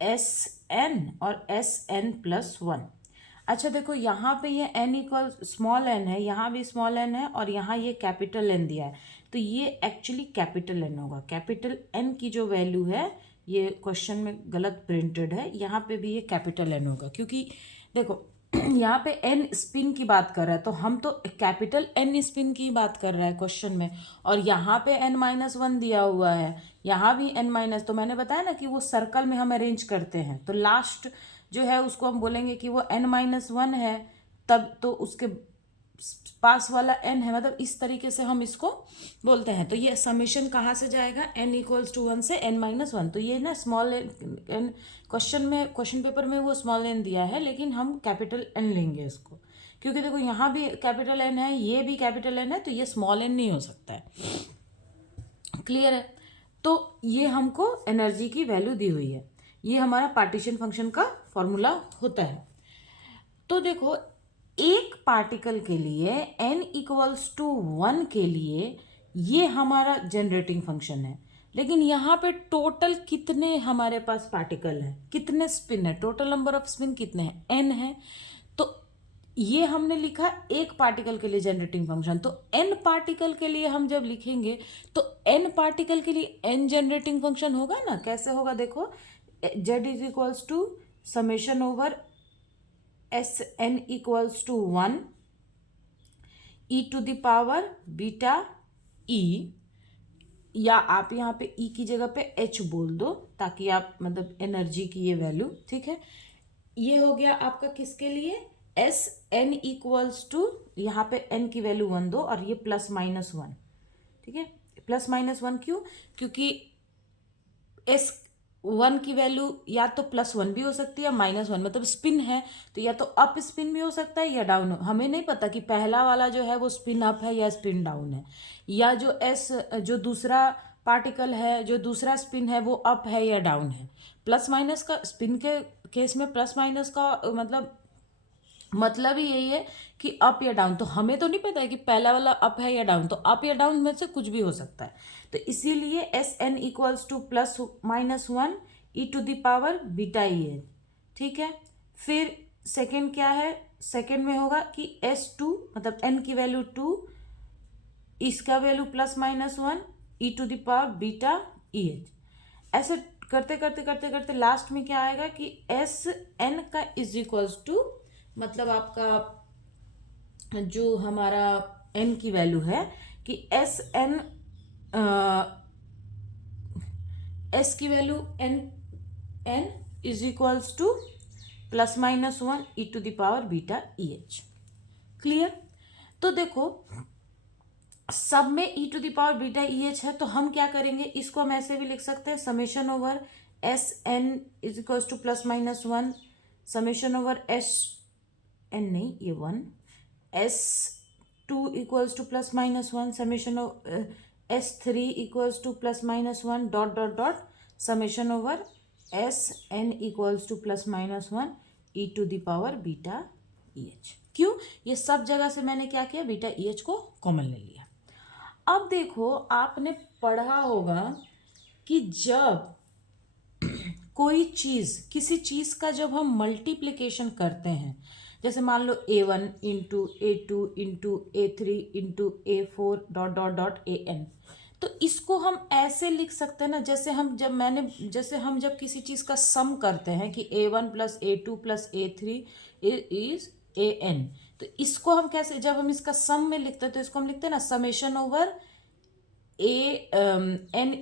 S N और S N plus one. अच्छा देखो यहाँ पे ये n इक्वल स्मॉल n है, यहाँ भी स्मॉल n है और यहाँ ये कैपिटल n दिया है, तो ये एक्चुअली कैपिटल n होगा। कैपिटल n की जो वैल्यू है, ये क्वेश्चन में गलत प्रिंटेड है, यहाँ पे भी ये कैपिटल n होगा, क्योंकि देखो यहाँ पे n स्पिन की बात कर रहा है, तो हम तो कैपिटल n स्पिन की बात कर रहा है क्वेश्चन में, और यहाँ पे n माइनस वन दिया हुआ है, यहाँ भी n माइनस। तो मैंने बताया ना कि वो सर्कल में हम अरेंज करते हैं, तो लास्ट जो है उसको हम बोलेंगे कि वो n माइनस वन है, तब तो उसके पास वाला n है, मतलब इस तरीके से हम इसको बोलते हैं। तो ये समेशन कहाँ से जाएगा, n इक्वल्स टू वन से n माइनस वन। तो ये ना स्मॉल n क्वेश्चन पेपर में वो स्मॉल n दिया है, लेकिन हम कैपिटल n लेंगे इसको, क्योंकि देखो यहाँ भी कैपिटल n है, ये भी कैपिटल n है, तो ये स्मॉल n नहीं हो सकता है। क्लियर है, तो ये हमको एनर्जी की वैल्यू दी हुई है, ये हमारा पार्टीशन फंक्शन का फॉर्मूला होता है। तो देखो एक पार्टिकल के लिए n इक्वल्स टू वन के लिए ये हमारा जनरेटिंग फंक्शन है, लेकिन यहाँ पे टोटल कितने हमारे पास पार्टिकल हैं, कितने स्पिन है, टोटल नंबर ऑफ स्पिन कितने हैं, n है। तो ये हमने लिखा एक पार्टिकल के लिए जनरेटिंग फंक्शन, तो n पार्टिकल के लिए हम जब लिखेंगे तो n पार्टिकल के लिए n जनरेटिंग फंक्शन होगा ना। कैसे होगा, देखो z is equals to summation over S N equals to one E to the power beta E, या आप यहाँ पे ई की जगह पे एच बोल दो, ताकि आप मतलब एनर्जी की ये वैल्यू, ठीक है। ये हो गया आपका किसके लिए, एस एन इक्वल्स टू, यहाँ पे एन की वैल्यू वन दो, और ये प्लस माइनस वन, ठीक है। प्लस माइनस वन क्यों, क्योंकि एस वन की वैल्यू या तो प्लस वन भी हो सकती है या माइनस वन, मतलब स्पिन है तो या तो अप स्पिन भी हो सकता है या डाउन। हमें नहीं पता कि पहला वाला जो है वो स्पिन अप है या स्पिन डाउन है, या जो दूसरा पार्टिकल है, जो दूसरा स्पिन है वो अप है या डाउन है। प्लस माइनस का स्पिन के केस में प्लस माइनस का मतलब ही यही है कि अप या डाउन। तो हमें तो नहीं पता है कि पहला वाला अप है या डाउन, तो अप या डाउन में से कुछ भी हो सकता है। तो इसीलिए S N equals to plus minus one E to the power beta E है, ठीक है। फिर सेकेंड क्या है, सेकेंड में होगा कि एस टू मतलब एन की वैल्यू टू, इसका value plus minus one E to the power beta E H. ऐसे करते करते करते करते लास्ट में क्या आएगा कि एस एन का इज इक्वल्स टू, मतलब आपका जो हमारा n की वैल्यू है कि एस की value n is equals to plus minus one E to the power beta E h. Clear, तो देखो सब में e to the power beta E h है, तो हम क्या करेंगे, इसको हम ऐसे भी लिख सकते हैं, summation over S N is equals to plus minus one summation over S N, नहीं ये one, S two equals to plus minus one summation S three equals to plus minus one dot dot dot summation over S N equals to plus minus one E to the power beta E H. क्यों, ये सब जगह से मैंने क्या किया, beta ई H को common ले लिया। अब देखो आपने पढ़ा होगा कि जब कोई चीज़, किसी चीज़ का जब हम मल्टीप्लिकेशन करते हैं, जैसे मान लो a1 into A2 into A3 into A4 dot dot dot AN, तो इसको हम ऐसे लिख सकते हैं ना, जैसे हम जब किसी चीज़ का सम करते हैं कि A1 plus A2 plus A3 is AN, तो इसको हम कैसे, जब हम इसका सम में लिखते हैं तो इसको हम लिखते हैं ना summation over AN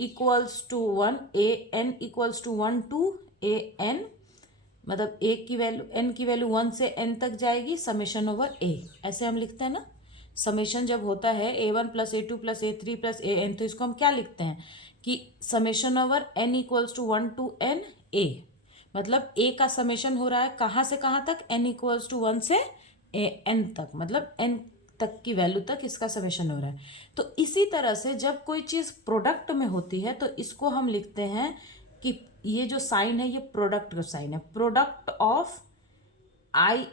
equals to 1, AN equals to 1 to AN, मतलब ए की वैल्यू, एन की वैल्यू 1 से n तक जाएगी, समेशन ओवर A, ऐसे हम लिखते हैं ना। समेशन जब होता है A1 plus A2 plus A3 plus AN, तो इसको हम क्या लिखते हैं कि summation over n equals to 1 to n A, मतलब A का समेशन हो रहा है कहाँ से कहाँ तक, n इक्वल्स टू 1 से n तक, मतलब n तक की वैल्यू तक इसका समेशन हो रहा है। तो इसी तरह से जब कोई चीज़ प्रोडक्ट में होती है तो इसको हम लिखते हैं कि ये जो साइन है ये प्रोडक्ट का साइन है, product of I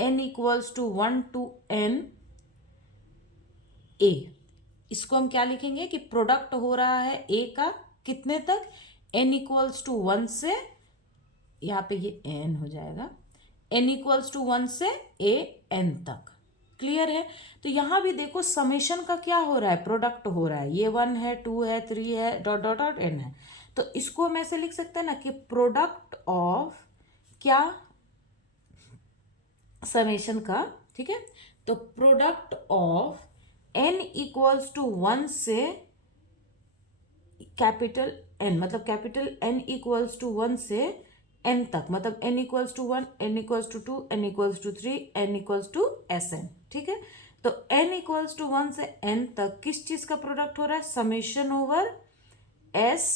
n equals to 1 to n A, इसको हम क्या लिखेंगे कि प्रोडक्ट हो रहा है A का कितने तक, n इक्वल्स टू 1 से, यहाँ पे ये n हो जाएगा, n इक्वल्स टू 1 से AN तक। क्लियर है? तो यहाँ भी देखो समेशन का क्या हो रहा है, प्रोडक्ट हो रहा है, ये 1 है, 2 है, 3 है, डॉट डॉट डॉट n है। तो इसको हम ऐसे लिख सकते हैं ना कि प्रोडक्ट ऑफ क्या, समेशन का, ठीक है। तो product of n equals to 1 से कैपिटल N, मतलब कैपिटल N इक्वल्स टू 1 से n तक, मतलब n equals to 1, n equals to 2, n equals to 3, n equals to Sn, ठीक है। तो n इक्वल्स टू 1 से n तक किस चीज का प्रोडक्ट हो रहा है, summation over S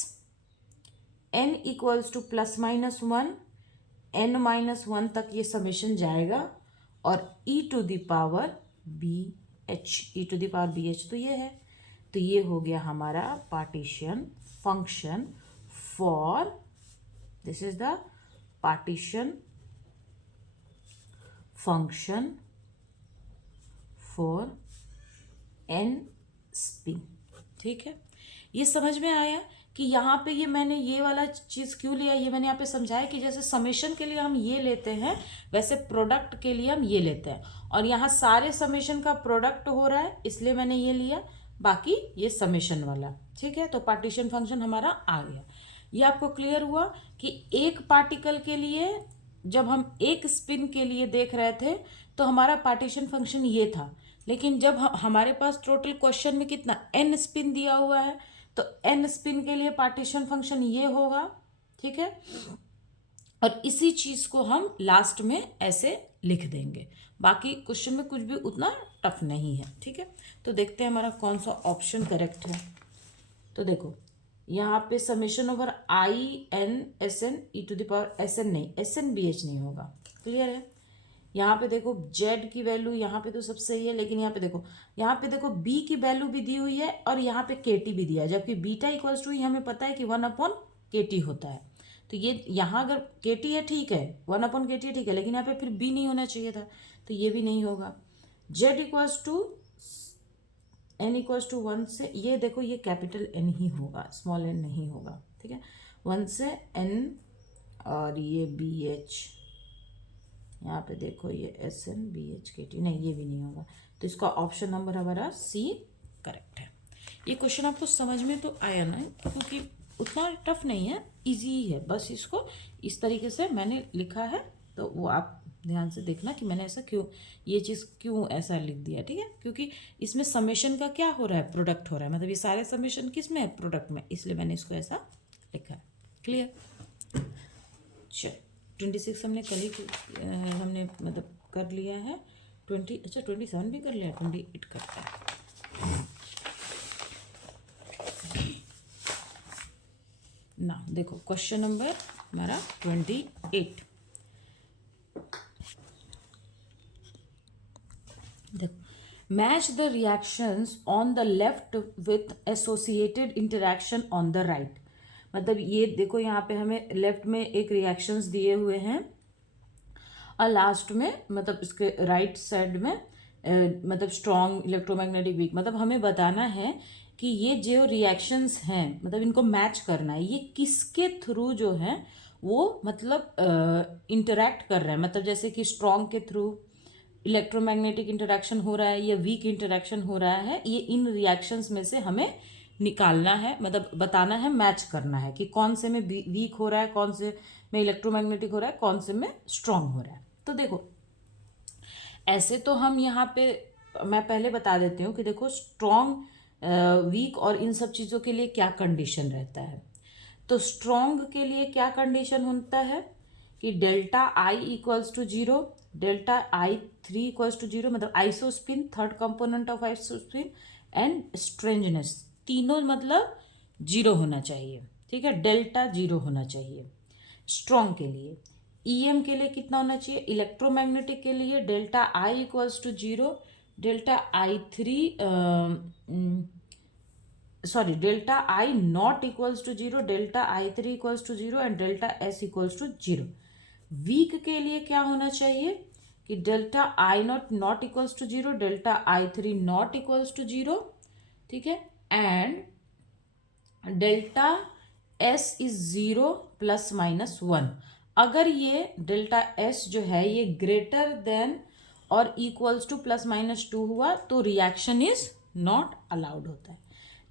n equals to plus minus 1, n minus 1 तक ये समेशन जाएगा, और e to the power BH, e to the power BH तो ये है। तो ये हो गया हमारा partition function for, this is the partition function for n spin, ठीक है। ये समझ में आया कि यहाँ पे ये मैंने ये वाला चीज़ क्यों लिया, ये मैंने यहाँ पे समझाया कि जैसे समेशन के लिए हम ये लेते हैं वैसे प्रोडक्ट के लिए हम ये लेते हैं, और यहाँ सारे समेशन का प्रोडक्ट हो रहा है इसलिए मैंने ये लिया, बाकी ये समेशन वाला, ठीक है। तो पार्टीशन फंक्शन हमारा आ गया। ये आपको क्लियर हुआ कि एक पार्टिकल के लिए जब हम एक स्पिन के लिए देख रहे थे तो हमारा पार्टीशन फंक्शन ये था, लेकिन जब हमारे पास टोटल क्वेश्चन में कितना n स्पिन दिया हुआ है तो n स्पिन के लिए पार्टीशन फंक्शन ये होगा, ठीक है। और इसी चीज को हम लास्ट में ऐसे लिख देंगे, बाकी क्वेश्चन में कुछ भी उतना टफ नहीं है, ठीक है। तो देखते हैं हमारा कौन सा ऑप्शन करेक्ट है। तो देखो यहाँ पे summation over IN/SN e to the power SN, नहीं SN/BH नहीं होगा, क्लियर है। यहाँ पे देखो Z की वैल्यू यहाँ पे तो सब सही है, लेकिन यहाँ पे देखो B की वैल्यू भी दी हुई है और यहाँ पे KT भी दिया है, जबकि बीटा इक्वल्स टू हमें पता है कि 1/KT होता है। तो ये यहाँ अगर KT है ठीक है, 1/KT है ठीक है, लेकिन यहाँ पे फिर B नहीं होना चाहिए था, तो ये भी नहीं होगा। Z equals to n equals to 1 से, ये देखो ये कैपिटल N ही होगा, स्मॉल n नहीं होगा, ठीक है। 1 से n, और ये BH, यहाँ पे देखो ये SN/BH/KT, नहीं ये भी नहीं होगा, तो इसका ऑप्शन नंबर हमारा C करेक्ट है। ये क्वेश्चन आपको समझ में तो आया ना, क्योंकि उतना टफ नहीं है, इजी ही है, बस इसको इस तरीके से मैंने लिखा है, तो वो आप ध्यान से देखना कि मैंने ऐसा क्यों, ये चीज़ क्यों ऐसा लिख दिया, ठीक है। क्योंकि इसमें समेशन का क्या हो रहा है, प्रोडक्ट हो रहा है, मतलब ये सारे समेशन किस में है, प्रोडक्ट में, इसलिए मैंने इसको ऐसा लिखा है। क्लियर? चल 26 हमने कल ही हमने मतलब कर लिया है, 20, अच्छा 27 भी कर लिया, 28 करता है ना। देखो क्वेश्चन नंबर हमारा 28, देखो match the reactions on the left with associated interaction on the right, मतलब ये देखो यहाँ पे हमें लेफ्ट में एक रिएक्शंस दिए हुए हैं और लास्ट में मतलब इसके राइट साइड में मतलब स्ट्रॉन्ग इलेक्ट्रोमैग्नेटिक वीक, मतलब हमें बताना है कि ये जो रिएक्शंस हैं मतलब इनको मैच करना है, ये किसके थ्रू जो है वो मतलब इंटरैक्ट कर रहे हैं, मतलब जैसे कि स्ट्रॉन्ग के थ्रू, इलेक्ट्रोमैग्नेटिक इंटरेक्शन हो रहा है या वीक इंटरेक्शन हो रहा है, ये इन रिएक्शंस में से हमें निकालना है, मतलब बताना है, मैच करना है कि कौन से में वीक हो रहा है, कौन से में इलेक्ट्रोमैग्नेटिक हो रहा है, कौन से में स्ट्रांग हो रहा है। तो देखो ऐसे तो हम यहाँ पे मैं पहले बता देती हूँ कि देखो स्ट्रॉन्ग, वीक और इन सब चीज़ों के लिए क्या कंडीशन रहता है। तो स्ट्रॉन्ग के लिए क्या कंडीशन होता है कि delta I equals to zero, delta I three equals to zero, मतलब isospin, third component of isospin and strangeness, तीनों मतलब जीरो होना चाहिए। ठीक है, डेल्टा जीरो होना चाहिए स्ट्रॉन्ग के लिए। ईएम के लिए कितना होना चाहिए, इलेक्ट्रोमैग्नेटिक के लिए delta I equals to zero, delta I three sorry delta I not equals to zero, delta I three equals to zero and delta S equals to zero. Weak के लिए क्या होना चाहिए कि delta I not equals to zero, delta I three not equals to zero, ठीक है, and delta S is zero plus minus one. अगर ये डेल्टा एस जो है ये ग्रेटर देन और equals to plus minus two हुआ तो रिएक्शन इज नॉट अलाउड होता है।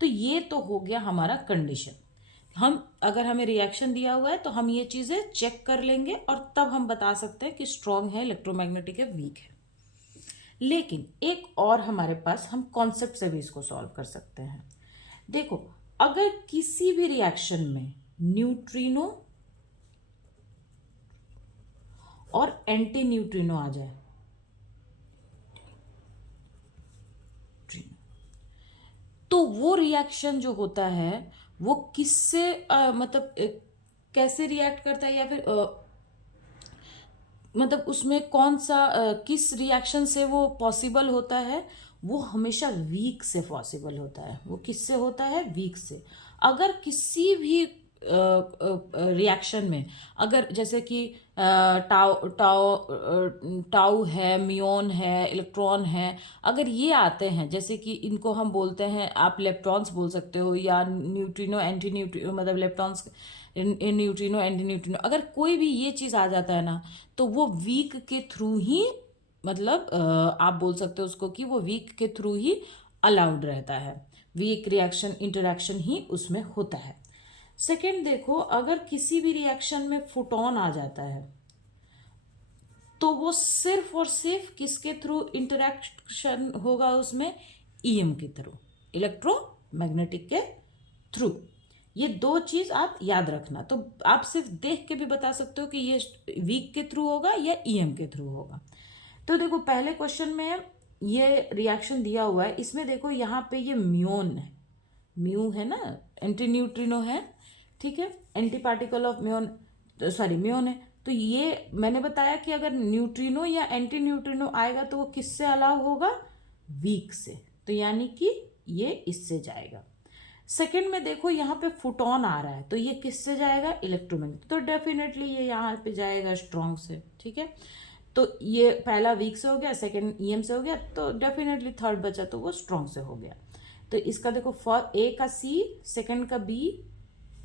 तो ये तो हो गया हमारा कंडीशन। हम अगर हमें रिएक्शन दिया हुआ है तो हम ये चीज़ें चेक कर लेंगे और तब हम बता सकते हैं कि स्ट्रॉन्ग है, इलेक्ट्रोमैग्नेटिक है, वीक है। लेकिन एक और हमारे पास, हम कॉन्सेप्ट से भी इसको सॉल्व कर सकते हैं। देखो अगर किसी भी रिएक्शन में न्यूट्रिनो और एंटी न्यूट्रिनो आ जाए, तो वो रिएक्शन जो होता है वो किससे मतलब कैसे रिएक्ट करता है, या फिर मतलब उसमें कौन सा किस रिएक्शन से वो पॉसिबल होता है, वो हमेशा वीक से पॉसिबल होता है। वो किससे होता है, वीक से। अगर किसी भी रिएक्शन में, अगर जैसे कि टाउ टाउ टाउ है, मियोन है, इलेक्ट्रॉन है, अगर ये आते हैं, जैसे कि इनको हम बोलते हैं, आप इलेक्ट्रॉन्स बोल सकते हो या न्यूट्रिनो एंटी न्यूट्रिनो, मतलब इलेक्ट्रॉन्स न्यूट्रिनो एंटी न्यूट्रिनो, अगर कोई भी ये चीज़ आ जाता है ना तो वो वीक के थ्रू ही, मतलब आप बोल सकते हो उसको कि वो वीक के थ्रू ही अलाउड रहता है, वीक रिएक्शन इंटरेक्शन ही उसमें होता है। सेकेंड देखो, अगर किसी भी रिएक्शन में फोटोन आ जाता है तो वो सिर्फ और सिर्फ किसके थ्रू इंटरेक्शन होगा, उसमें ईएम के थ्रू, इलेक्ट्रोमैग्नेटिक के थ्रू। ये दो चीज आप याद रखना। तो आप सिर्फ देख के भी बता सकते हो कि ये वीक के थ्रू होगा या ईएम के थ्रू होगा। तो देखो पहले क्वेश्चन में ये रिएक्शन दिया हुआ है, इसमें देखो यहाँ पे ये म्यून है, म्यू है ना, एंटी न्यूट्रिनो है, ठीक है, एंटी पार्टिकल ऑफ म्यून, सॉरी म्यून है। तो ये मैंने बताया कि अगर न्यूट्रिनो या एंटी न्यूट्रिनो आएगा तो वो किससे अलाउ होगा, वीक से। तो यानी कि ये इससे जाएगा। सेकेंड में देखो यहाँ पे फोटोन आ रहा है तो ये किससे जाएगा, इलेक्ट्रोमैग्नेटिक, तो डेफिनेटली ये यहाँ पे जाएगा स्ट्रॉन्ग से। ठीक है, तो ये पहला वीक से हो गया, सेकेंड ईएम से हो गया, तो डेफिनेटली थर्ड बचा तो वो स्ट्रॉन्ग से हो गया। तो इसका देखो फर्स्ट ए का सी, सेकेंड का बी,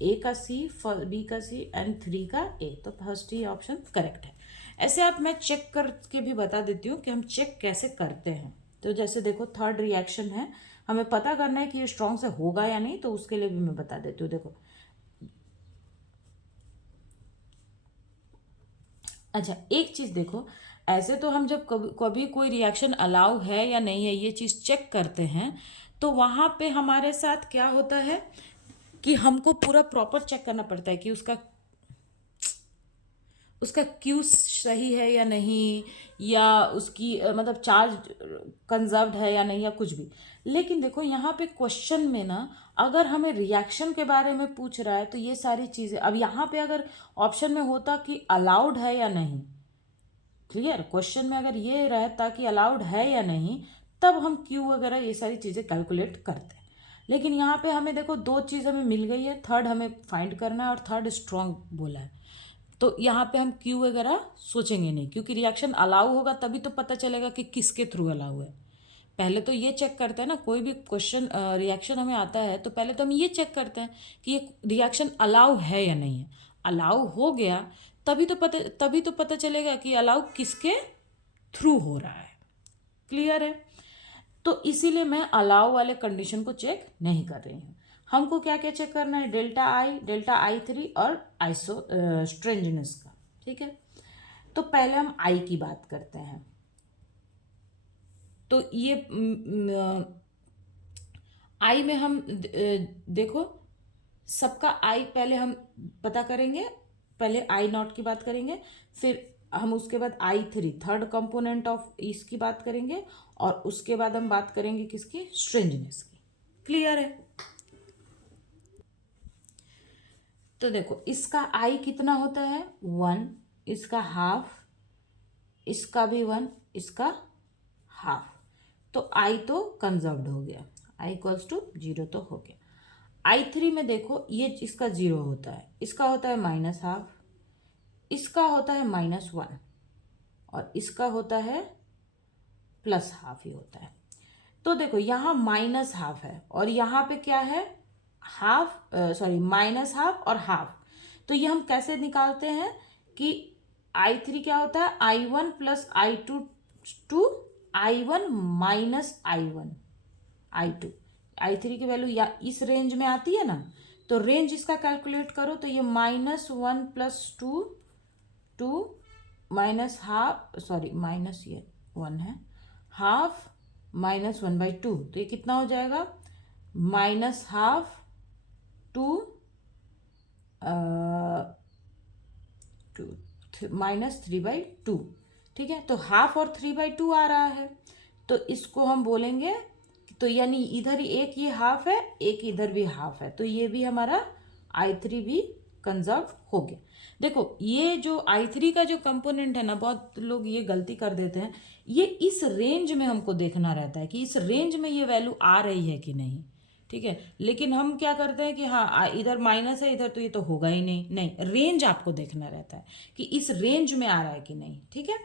ए का सी, बी का सी एंड थ्री का ए, तो फर्स्ट ही ऑप्शन करेक्ट है। ऐसे आप मैं चेक करके भी बता देती हूँ कि हम चेक कैसे करते हैं। तो जैसे देखो थर्ड रिएक्शन है, हमें पता करना है कि ये स्ट्रॉन्ग से होगा या नहीं, तो उसके लिए भी मैं बता देती हूँ। देखो अच्छा एक चीज़ देखो, ऐसे तो हम जब कभी कभी कोई रिएक्शन अलाउ है या नहीं है ये चीज़ चेक करते हैं, तो वहाँ पे हमारे साथ क्या होता है कि हमको पूरा प्रॉपर चेक करना पड़ता है कि उसका उसका क्यू सही है या नहीं, या उसकी मतलब चार्ज कंजर्व्ड है या नहीं, या कुछ भी। लेकिन देखो यहाँ पे क्वेश्चन में ना अगर हमें रिएक्शन के बारे में पूछ रहा है तो ये सारी चीज़ें, अब यहाँ पे अगर ऑप्शन में होता कि अलाउड है या नहीं, क्लियर, क्वेश्चन में अगर ये रहता कि अलाउड है या नहीं, तब हम क्यू वगैरह ये सारी चीज़ें कैलकुलेट करते हैं। लेकिन यहाँ पे हमें देखो दो चीज़ हमें मिल गई है, थर्ड हमें फाइंड करना है और थर्ड स्ट्रॉन्ग बोला है, तो यहाँ पे हम क्यू वगैरह सोचेंगे नहीं, क्योंकि रिएक्शन अलाउ होगा तभी तो पता चलेगा कि किसके थ्रू अलाउ है। पहले तो ये चेक करते हैं ना, कोई भी क्वेश्चन रिएक्शन हमें आता है तो पहले तो हम ये चेक करते हैं कि ये रिएक्शन अलाउ है या नहीं है। अलाउ हो गया तभी तो पता चलेगा कि अलाउ किसके थ्रू हो रहा है। क्लियर है? तो इसीलिए मैं अलाउ वाले कंडीशन को चेक नहीं कर रही हूँ। हमको क्या क्या चेक करना है, डेल्टा आई थ्री और आइसो स्ट्रेंजनेस का। ठीक है, तो पहले हम आई की बात करते हैं। तो ये आई में हम देखो सबका आई पहले हम पता करेंगे, पहले आई नॉट की बात करेंगे, फिर हम उसके बाद I three third component of इसकी बात करेंगे, और उसके बाद हम बात करेंगे किसकी, स्ट्रेंजनेस की। क्लियर है? तो देखो इसका आई कितना होता है, 1, इसका हाफ, इसका भी 1, इसका हाफ। तो आई तो कंजर्व्ड हो गया, आई इक्वल्स टू 0 तो हो गया। आई थ्री में देखो ये इसका 0 होता है, इसका होता है माइनस हाफ, इसका होता है -1, और इसका होता है प्लस हाफ ही होता है। तो देखो यहाँ माइनस हाफ है और यहाँ पे क्या है, हाफ, सॉरी माइनस हाफ और हाफ। तो ये हम कैसे निकालते हैं कि आई थ्री क्या होता है, I1 plus I2 to I1 minus I2। I three की वैल्यू या इस रेंज में आती है ना, तो रेंज इसका कैलकुलेट करो तो ये -1 plus 2 to minus half, sorry minus ये 1 है, हाफ -1/2, तो ये कितना हो जाएगा, माइनस हाफ टू -3/2। ठीक है, तो हाफ और 3/2 आ रहा है, तो इसको हम बोलेंगे, तो यानी इधर एक ये हाफ है, एक इधर भी हाफ है, तो ये भी हमारा आई थ्री भी कंजर्व हो गया। देखो ये जो आई थ्री का जो कंपोनेंट है ना, बहुत लोग ये गलती कर देते हैं, ये इस रेंज में हमको देखना रहता है कि इस रेंज में ये वैल्यू आ रही है कि नहीं। ठीक है, लेकिन हम क्या करते हैं कि हाँ इधर माइनस है इधर, तो ये तो होगा ही नहीं, नहीं रेंज आपको देखना रहता है कि इस रेंज में आ रहा है कि नहीं। ठीक है,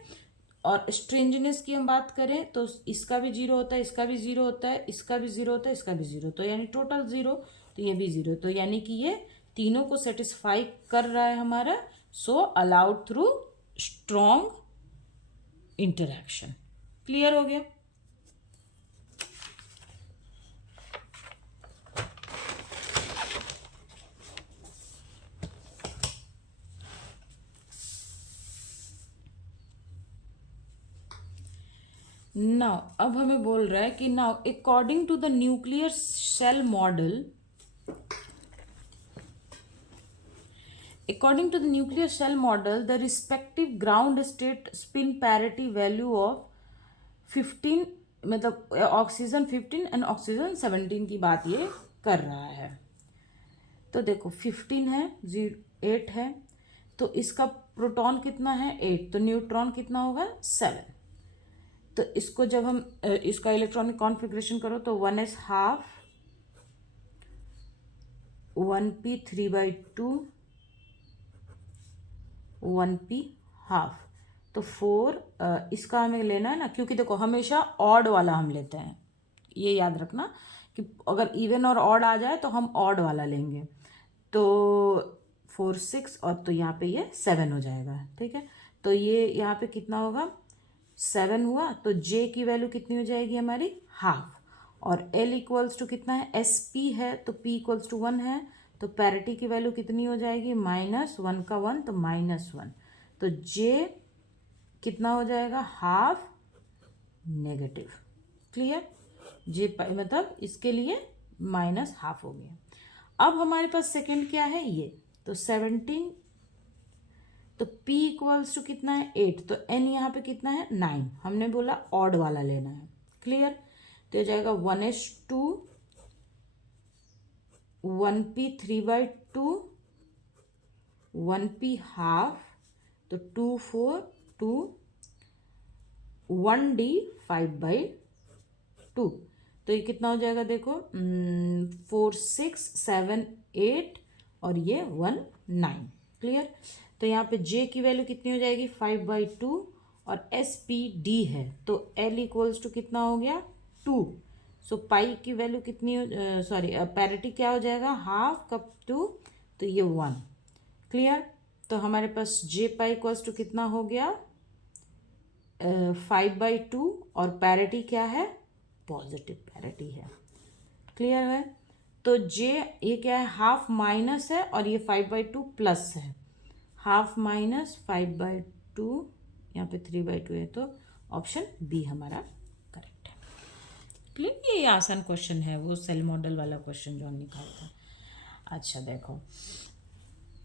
और स्ट्रेंजनेस की हम बात करें तो इसका भी 0 होता है, इसका भी 0 होता है, इसका भी 0 होता है, इसका भी 0, तो यानी टोटल 0, तो ये भी 0, तो यानी कि ये तीनों को सेटिस्फाई कर रहा है हमारा। So allowed through strong interaction. Clear हो गया? नाउ अब हमें बोल रहा है कि now according to the nuclear shell model, according to the nuclear shell model, the respective ground state spin parity value of 15, मतलब ऑक्सीजन 15 एंड ऑक्सीजन 17 की बात ये कर रहा है। तो देखो 15 है, 8 है, तो इसका प्रोटॉन कितना है 8, तो न्यूट्रॉन कितना होगा 7। तो इसको जब हम इसका इलेक्ट्रॉनिक कॉन्फ़िगरेशन करो तो 1s½ 1p 3/2 1p½ तो 4, इसका हमें लेना है ना, क्योंकि देखो हमेशा ऑड वाला हम लेते हैं, ये याद रखना कि अगर इवन और ऑड आ जाए तो हम ऑड वाला लेंगे। तो 4 6 और तो यहाँ पे ये 7 हो जाएगा। ठीक है, तो ये यहाँ पे कितना होगा 7 हुआ, तो J की वैल्यू कितनी हो जाएगी हमारी हाफ, और L इक्वल्स टू कितना है, SP है तो P इक्वल्स टू 1 है, तो पैरिटी की वैल्यू कितनी हो जाएगी -1 का 1 तो -1, तो J कितना हो जाएगा हाफ नेगेटिव। क्लियर? J मतलब इसके लिए -½ हो गया। अब हमारे पास सेकंड क्या है ये, तो 17, तो P इक्वल्स टू कितना है 8, तो N यहाँ पे कितना है 9, हमने बोला ऑड वाला लेना है। क्लियर? तो हो जाएगा 1s2 1p 3/2 1p½ तो 2 4 2 1d 5/2, तो ये कितना हो जाएगा देखो 4 6 7 8 और ये 1 9। क्लियर? तो यहाँ पे J की वैल्यू कितनी हो जाएगी 5/2 और SPD है तो L इक्वल्स टू कितना हो गया 2। सो पाई की वैल्यू कितनी हो, सॉरी पैरिटी क्या हो जाएगा हाफ कप 2, तो ये 1। क्लियर? तो हमारे पास J पाई इक्वल्स टू कितना हो गया 5/2 और पैरिटी क्या है, पॉजिटिव पैरिटी है। क्लियर है। तो जे ये क्या है, हाफ माइनस है और ये 5/2 प्लस है, हाफ माइनस 5/2, यहाँ पे 3/2 है, तो ऑप्शन बी हमारा करेक्ट है। क्लियर, ये आसान क्वेश्चन है, वो सेल मॉडल वाला क्वेश्चन जो हम निकाला था। अच्छा देखो,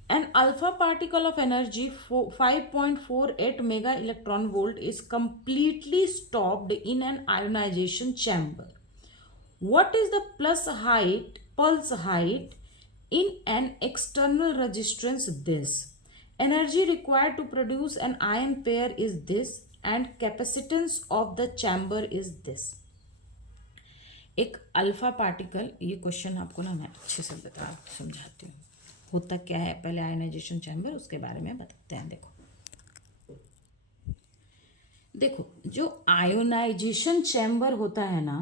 an alpha particle of energy 5.48 mega electron volt is completely stopped in an ionization chamber. What is the pulse height in an external resistance this? Energy required to produce an ion pair is this and capacitance of the chamber is this. एक alpha particle, ये question आपको ना मैं अच्छे से समझाती हूँ होता क्या है। पहले आयनाइजेशन चैम्बर, उसके बारे में बताते हैं। देखो जो आयोनाइजेशन चैम्बर होता है ना,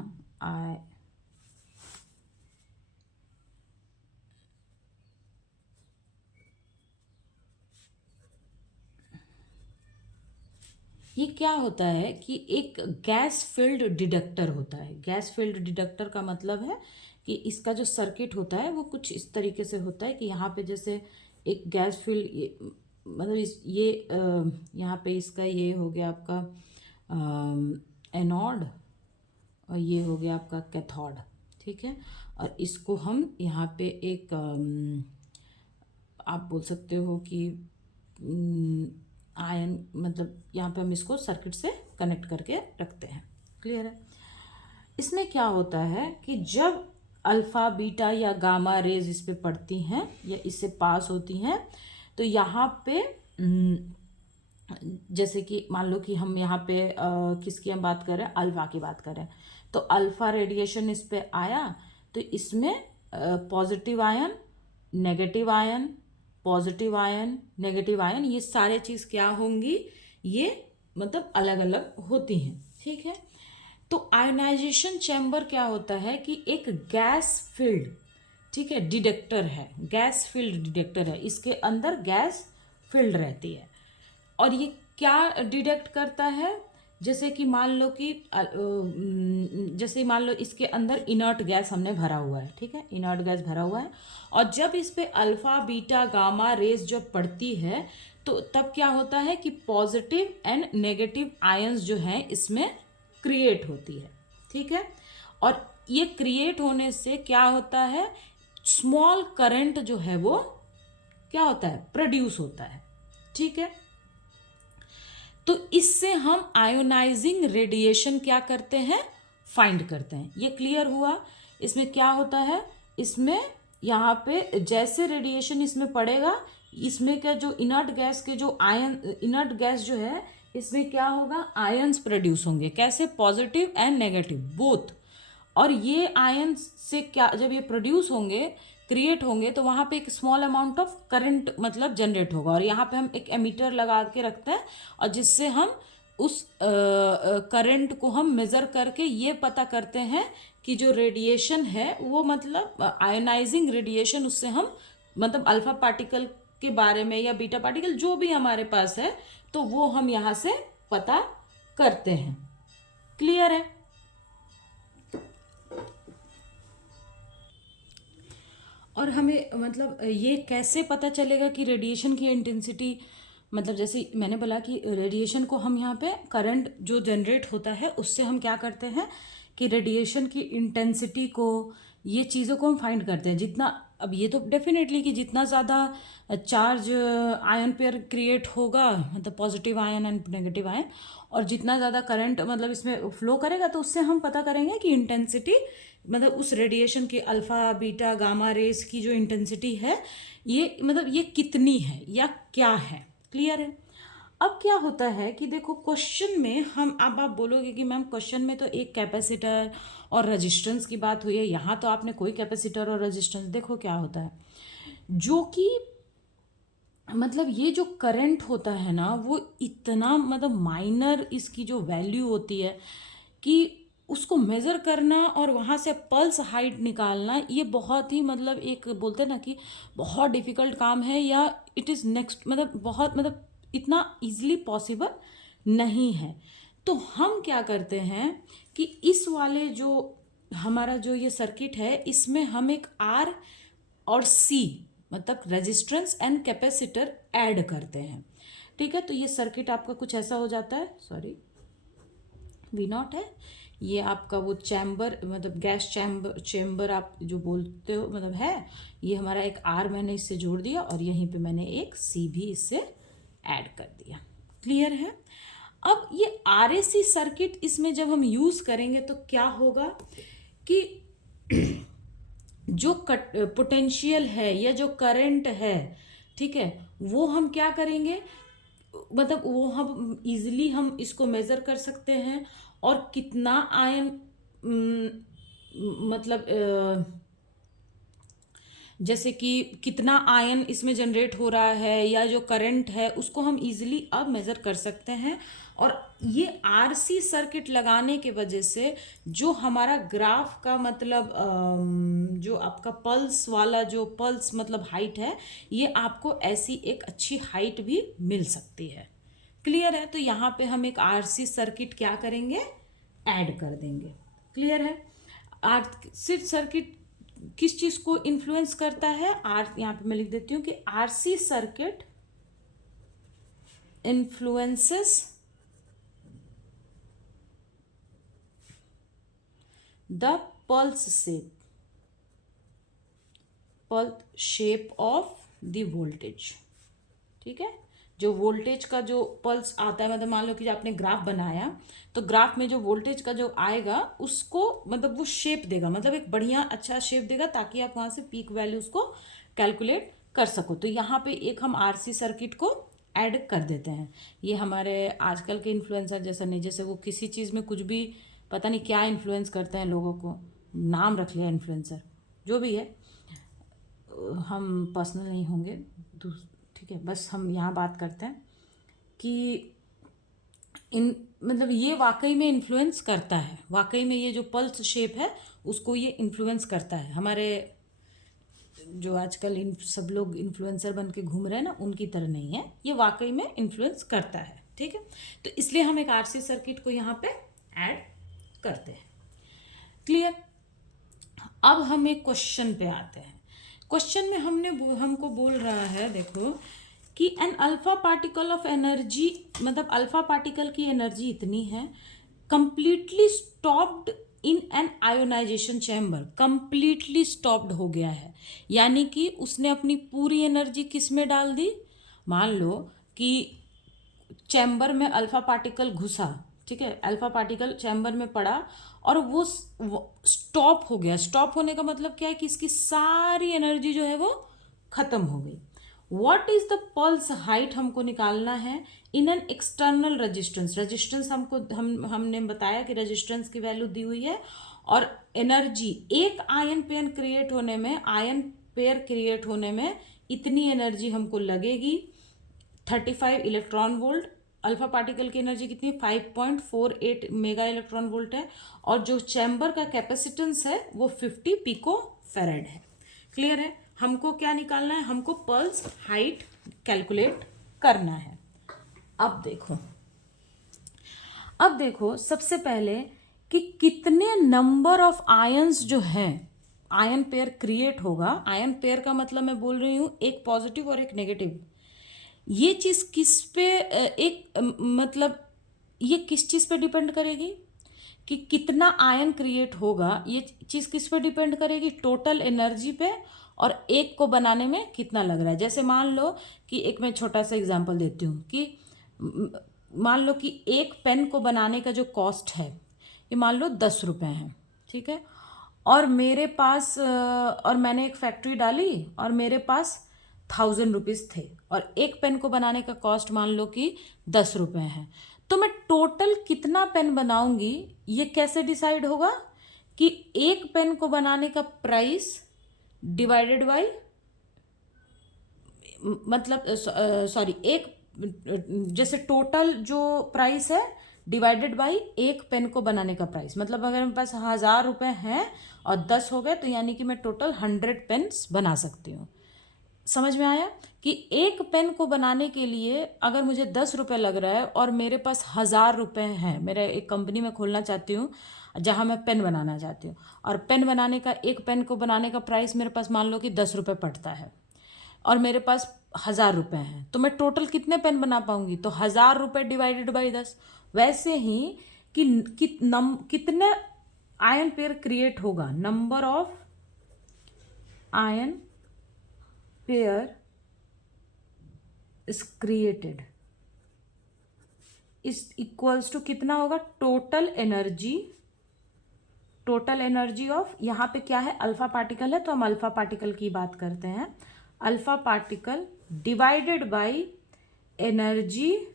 ये क्या होता है कि एक गैस फील्ड डिटेक्टर होता है। गैस फील्ड डिटेक्टर का मतलब है कि इसका जो सर्किट होता है वो कुछ इस तरीके से होता है कि यहाँ पे जैसे एक गैस फील्ड, मतलब यहाँ पे इसका ये हो गया आपका एनोड और ये हो गया आपका कैथोड, ठीक है। और इसको हम यहाँ पे एक आप बोल सकते हो कि आयन, मतलब यहाँ पे हम इसको सर्किट से कनेक्ट करके रखते हैं। क्लियर है। इसमें क्या होता है कि जब अल्फ़ा बीटा या गामा रेज इस पे पड़ती हैं या इससे पास होती हैं, तो यहाँ पे जैसे कि मान लो कि हम यहाँ पे किसकी हम बात कर रहे हैं, अल्फ़ा की बात कर रहे हैं, तो अल्फ़ा रेडिएशन इस पे आया तो इसमें positive ion, negative ion, positive ion, negative ion, ये सारे चीज़ क्या होंगी, ये मतलब अलग अलग होती हैं। ठीक है। तो आयोनाइजेशन चैम्बर क्या होता है कि एक गैस फील्ड, ठीक है, डिटेक्टर है, गैस फील्ड डिटेक्टर है, इसके अंदर गैस फील्ड रहती है। और ये क्या डिटेक्ट करता है, जैसे कि मान लो कि जैसे मान लो इसके अंदर इनर्ट गैस हमने भरा हुआ है, ठीक है, इनर्ट गैस भरा हुआ है, और जब इस पे अल्फ़ा बीटा गामा रेज जब पड़ती है तो तब क्या होता है कि पॉजिटिव एंड नेगेटिव आयंस जो हैं इसमें क्रिएट होती है। ठीक है। और ये क्रिएट होने से क्या होता है, स्मॉल करंट जो है वो क्या होता है, प्रोड्यूस होता है। ठीक है। तो इससे हम आयोनाइजिंग रेडिएशन क्या करते हैं, फाइंड करते हैं। ये क्लियर हुआ। इसमें क्या होता है, इसमें यहाँ पे जैसे रेडिएशन इसमें पड़ेगा, इसमें क्या जो इनर्ट गैस के जो आयन, इनर्ट गैस जो है इसमें क्या होगा, आयंस प्रोड्यूस होंगे। कैसे, पॉजिटिव एंड नेगेटिव बोथ। और ये आयन से क्या, जब ये प्रोड्यूस होंगे, क्रिएट होंगे, तो वहाँ पे एक स्मॉल अमाउंट ऑफ करंट मतलब जनरेट होगा। और यहाँ पे हम एक एमीटर लगा के रखते हैं और जिससे हम उस करंट को हम मेज़र करके ये पता करते हैं कि जो रेडिएशन है वो मतलब आयोनाइजिंग रेडिएशन, उससे हम मतलब अल्फ़ा पार्टिकल के बारे में या बीटा पार्टिकल जो भी हमारे पास है तो वो हम यहाँ से पता करते हैं। क्लियर है। और हमें मतलब ये कैसे पता चलेगा कि रेडिएशन की इंटेंसिटी, मतलब जैसे मैंने बोला कि रेडिएशन को हम यहाँ पे करंट जो जनरेट होता है उससे हम क्या करते हैं कि रेडिएशन की इंटेंसिटी को, ये चीज़ों को हम फाइंड करते हैं। जितना, अब ये तो डेफिनेटली कि जितना ज़्यादा चार्ज आयन पेयर क्रिएट होगा, मतलब positive ion and negative ion, और जितना ज़्यादा करंट मतलब इसमें फ्लो करेगा, तो उससे हम पता करेंगे कि इंटेंसिटी, मतलब उस रेडिएशन की अल्फ़ा बीटा गामा रेस की जो इंटेंसिटी है ये मतलब ये कितनी है या क्या है। क्लियर है। अब क्या होता है कि देखो क्वेश्चन में हम, अब आप बोलोगे कि मैम क्वेश्चन में तो एक कैपेसिटर और रेजिस्टेंस की बात हुई है, यहाँ तो आपने कोई कैपेसिटर और रेजिस्टेंस, देखो क्या होता है, जो कि मतलब ये जो करंट होता है ना वो इतना मतलब माइनर इसकी जो वैल्यू होती है कि उसको मेज़र करना और वहाँ से पल्स हाइट निकालना, ये बहुत ही मतलब एक बोलते हैं ना कि बहुत डिफ़िकल्ट काम है, या इट इज़ नेक्स्ट मतलब बहुत मतलब इतना ईजिली पॉसिबल नहीं है। तो हम क्या करते हैं कि इस वाले जो हमारा जो ये सर्किट है इसमें हम एक आर और सी मतलब रेजिस्टेंस एंड कैपेसिटर ऐड करते हैं। ठीक है, तो ये सर्किट आपका कुछ ऐसा हो जाता है, सॉरी वी नॉट है, ये आपका वो चैम्बर मतलब गैस चैम्बर आप जो बोलते हो मतलब है, ये हमारा एक आर मैंने इससे जोड़ दिया और यहीं पे मैंने एक सी भी इससे ऐड कर दिया। क्लियर है। अब ये आरएसी सर्किट इसमें जब हम यूज़ करेंगे तो क्या होगा कि जो पोटेंशियल है या जो करंट है, ठीक है, वो हम क्या करेंगे मतलब वो हम इजीली हम इसको मेज़र कर सकते हैं और कितना आयन मतलब जैसे कि कितना आयन इसमें जनरेट हो रहा है या जो करंट है उसको हम इजीली अब मेज़र कर सकते हैं। और ये आरसी सर्किट लगाने के वजह से जो हमारा ग्राफ का मतलब जो आपका पल्स वाला जो पल्स मतलब हाइट है, ये आपको ऐसी एक अच्छी हाइट भी मिल सकती है। क्लियर है। तो यहाँ पे हम एक आरसी सर्किट क्या करेंगे, ऐड कर देंगे। क्लियर है। आरसी सर्किट किस चीज को इन्फ्लुएंस करता है, यहाँ पे मैं लिख देती हूँ कि RC circuit influences the pulse shape of the voltage. ठीक है, जो वोल्टेज का जो पल्स आता है मतलब मान लो कि आपने ग्राफ बनाया तो ग्राफ में जो वोल्टेज का जो आएगा उसको मतलब वो शेप देगा, मतलब एक बढ़िया अच्छा शेप देगा ताकि आप वहाँ से पीक वैल्यूज को कैलकुलेट कर सको। तो यहाँ पे एक हम आरसी सर्किट को ऐड कर देते हैं। ये हमारे आजकल के इन्फ्लुएंसर जैसा नहीं, जैसे वो किसी चीज़ में कुछ भी पता नहीं क्या इन्फ्लुएंस करते हैं लोगों को, नाम रख लिया इन्फ्लुएंसर, जो भी है, हम पर्सनल नहीं होंगे, ठीक है, बस हम यहाँ बात करते हैं कि इन मतलब ये वाकई में इन्फ्लुएंस करता है, वाकई में ये जो पल्स शेप है उसको ये इन्फ्लुएंस करता है। हमारे जो आजकल इन सब लोग इन्फ्लुएंसर बन के घूम रहे हैं ना, उनकी तरह नहीं है, ये वाकई में इन्फ्लुएंस करता है। ठीक है, तो इसलिए हम एक आरसी सर्किट को यहाँ पे ऐड करते हैं। क्लियर। अब हम एक क्वेश्चन पे आते हैं। क्वेश्चन में हमको बोल रहा है, देखो कि an alpha particle of energy मतलब अल्फा पार्टिकल की एनर्जी इतनी है, completely stopped in an ionization chamber, completely stopped हो गया है, यानी कि उसने अपनी पूरी एनर्जी किस में डाल दी। मान लो कि चैम्बर में अल्फा पार्टिकल घुसा, ठीक है, अल्फा पार्टिकल चैम्बर में पड़ा और वो स्टॉप हो गया। स्टॉप होने का मतलब क्या है कि इसकी सारी एनर्जी जो है वो खत्म हो गई। What is the pulse height हमको निकालना है in an external resistance. Resistance हमने बताया कि रेजिस्टेंस की वैल्यू दी हुई है और एनर्जी एक आयन पेयर क्रिएट होने में इतनी एनर्जी हमको लगेगी, 35 इलेक्ट्रॉन वोल्ट। अल्फा पार्टिकल की एनर्जी कितनी है, 5.48 मेगा इलेक्ट्रॉन वोल्ट है और जो चैम्बर का कैपेसिटेंस है वो 50 पिको फेरेड है। क्लियर है। हमको क्या निकालना है, हमको पल्स हाइट कैलकुलेट करना है। अब देखो सबसे पहले कि कितने नंबर ऑफ आयंस जो हैं, आयन पेयर क्रिएट होगा। आयन पेयर का मतलब मैं बोल रही हूं एक पॉजिटिव और एक नेगेटिव। ये चीज़ किस पे मतलब ये किस चीज़ पे डिपेंड करेगी कि कितना आयन क्रिएट होगा। ये चीज़ किस पे डिपेंड करेगी, टोटल एनर्जी पे और एक को बनाने में कितना लग रहा है। जैसे मान लो कि एक मैं छोटा सा एग्जांपल देती हूँ कि मान लो कि एक पेन को बनाने का जो कॉस्ट है ये मान लो 10 रुपये है, ठीक है, और मेरे पास और मैंने एक फैक्ट्री डाली और मेरे पास 1000 रुपीज़ थे और एक पेन को बनाने का कॉस्ट मान लो कि 10 रुपये है, तो मैं टोटल कितना पेन बनाऊंगी ये कैसे डिसाइड होगा कि एक पेन को बनाने का प्राइस डिवाइडेड बाय मतलब सॉरी एक जैसे टोटल जो प्राइस है डिवाइडेड बाय एक पेन को बनाने का प्राइस, मतलब अगर मेरे पास 1000 रुपये हैं और 10 हो गए तो यानी कि मैं टोटल 100 पेन्स बना सकती हूँ। समझ में आया कि एक पेन को बनाने के लिए अगर मुझे 10 रुपये लग रहा है और मेरे पास 1000 रुपये हैं, मेरा एक कंपनी में खोलना चाहती हूँ जहाँ मैं पेन बनाना चाहती हूँ, और पेन बनाने का, एक पेन को बनाने का प्राइस मेरे पास मान लो कि 10 रुपये पड़ता है, और मेरे पास 1000 रुपये हैं, तो मैं टोटल कितने पेन बना पाऊंगी? तो 1000 रुपये डिवाइडेड बाई 10। वैसे ही कितने आयन पेयर क्रिएट होगा, number of ion pair is created is equals to कितना होगा? टोटल एनर्जी ऑफ, यहां पे क्या है, अल्फा पार्टिकल है तो हम अल्फा पार्टिकल की बात करते हैं, alpha particle divided by energy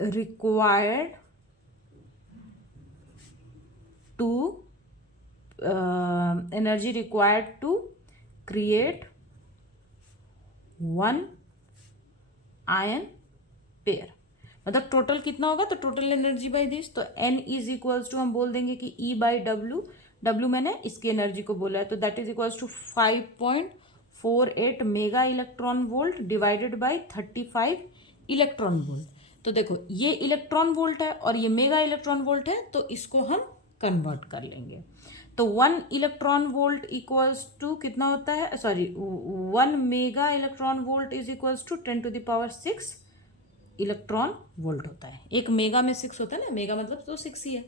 required to create one ion pair. मतलब टोटल कितना होगा? तो टोटल एनर्जी बाई दिस, तो N इज इक्वल्स टू, हम बोल देंगे कि E बाई डब्ल्यू मैंने इसकी एनर्जी को बोला है, तो that is equals to 5.48 mega electron volt divided by 35 electron volt. तो देखो ये इलेक्ट्रॉन वोल्ट है और ये मेगा इलेक्ट्रॉन वोल्ट है, तो इसको हम कन्वर्ट कर लेंगे। तो 1 इलेक्ट्रॉन वोल्ट इक्वल्स टू कितना होता है, sorry 1 mega electron volt is equals to 10⁶ electron volt होता है। एक मेगा में 6 होता है ना, मेगा मतलब तो 6 ही है।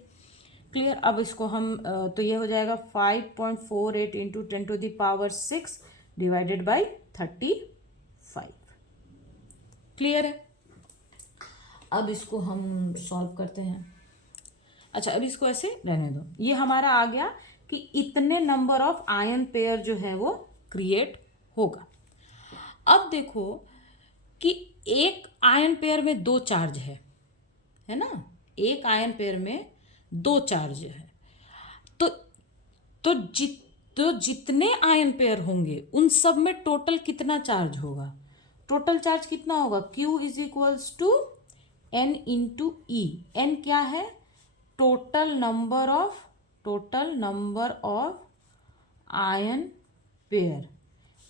क्लियर? अब इसको हम तो ये हो जाएगा 5.48 इंटू 10⁶ डिवाइडेड बाई 35। क्लियर है? अब इसको हम सॉल्व करते हैं। अच्छा, अब इसको ऐसे रहने दो। ये हमारा आ गया कि इतने नंबर ऑफ आयन पेयर जो है वो क्रिएट होगा। अब देखो कि एक आयन पेयर में 2 चार्ज है ना, एक आयन पेयर में 2 चार्ज है, तो जितने आयन पेयर होंगे उन सब में टोटल कितना चार्ज होगा? टोटल चार्ज कितना होगा? Q is equals to N into E. N क्या है? Total number of ion pair,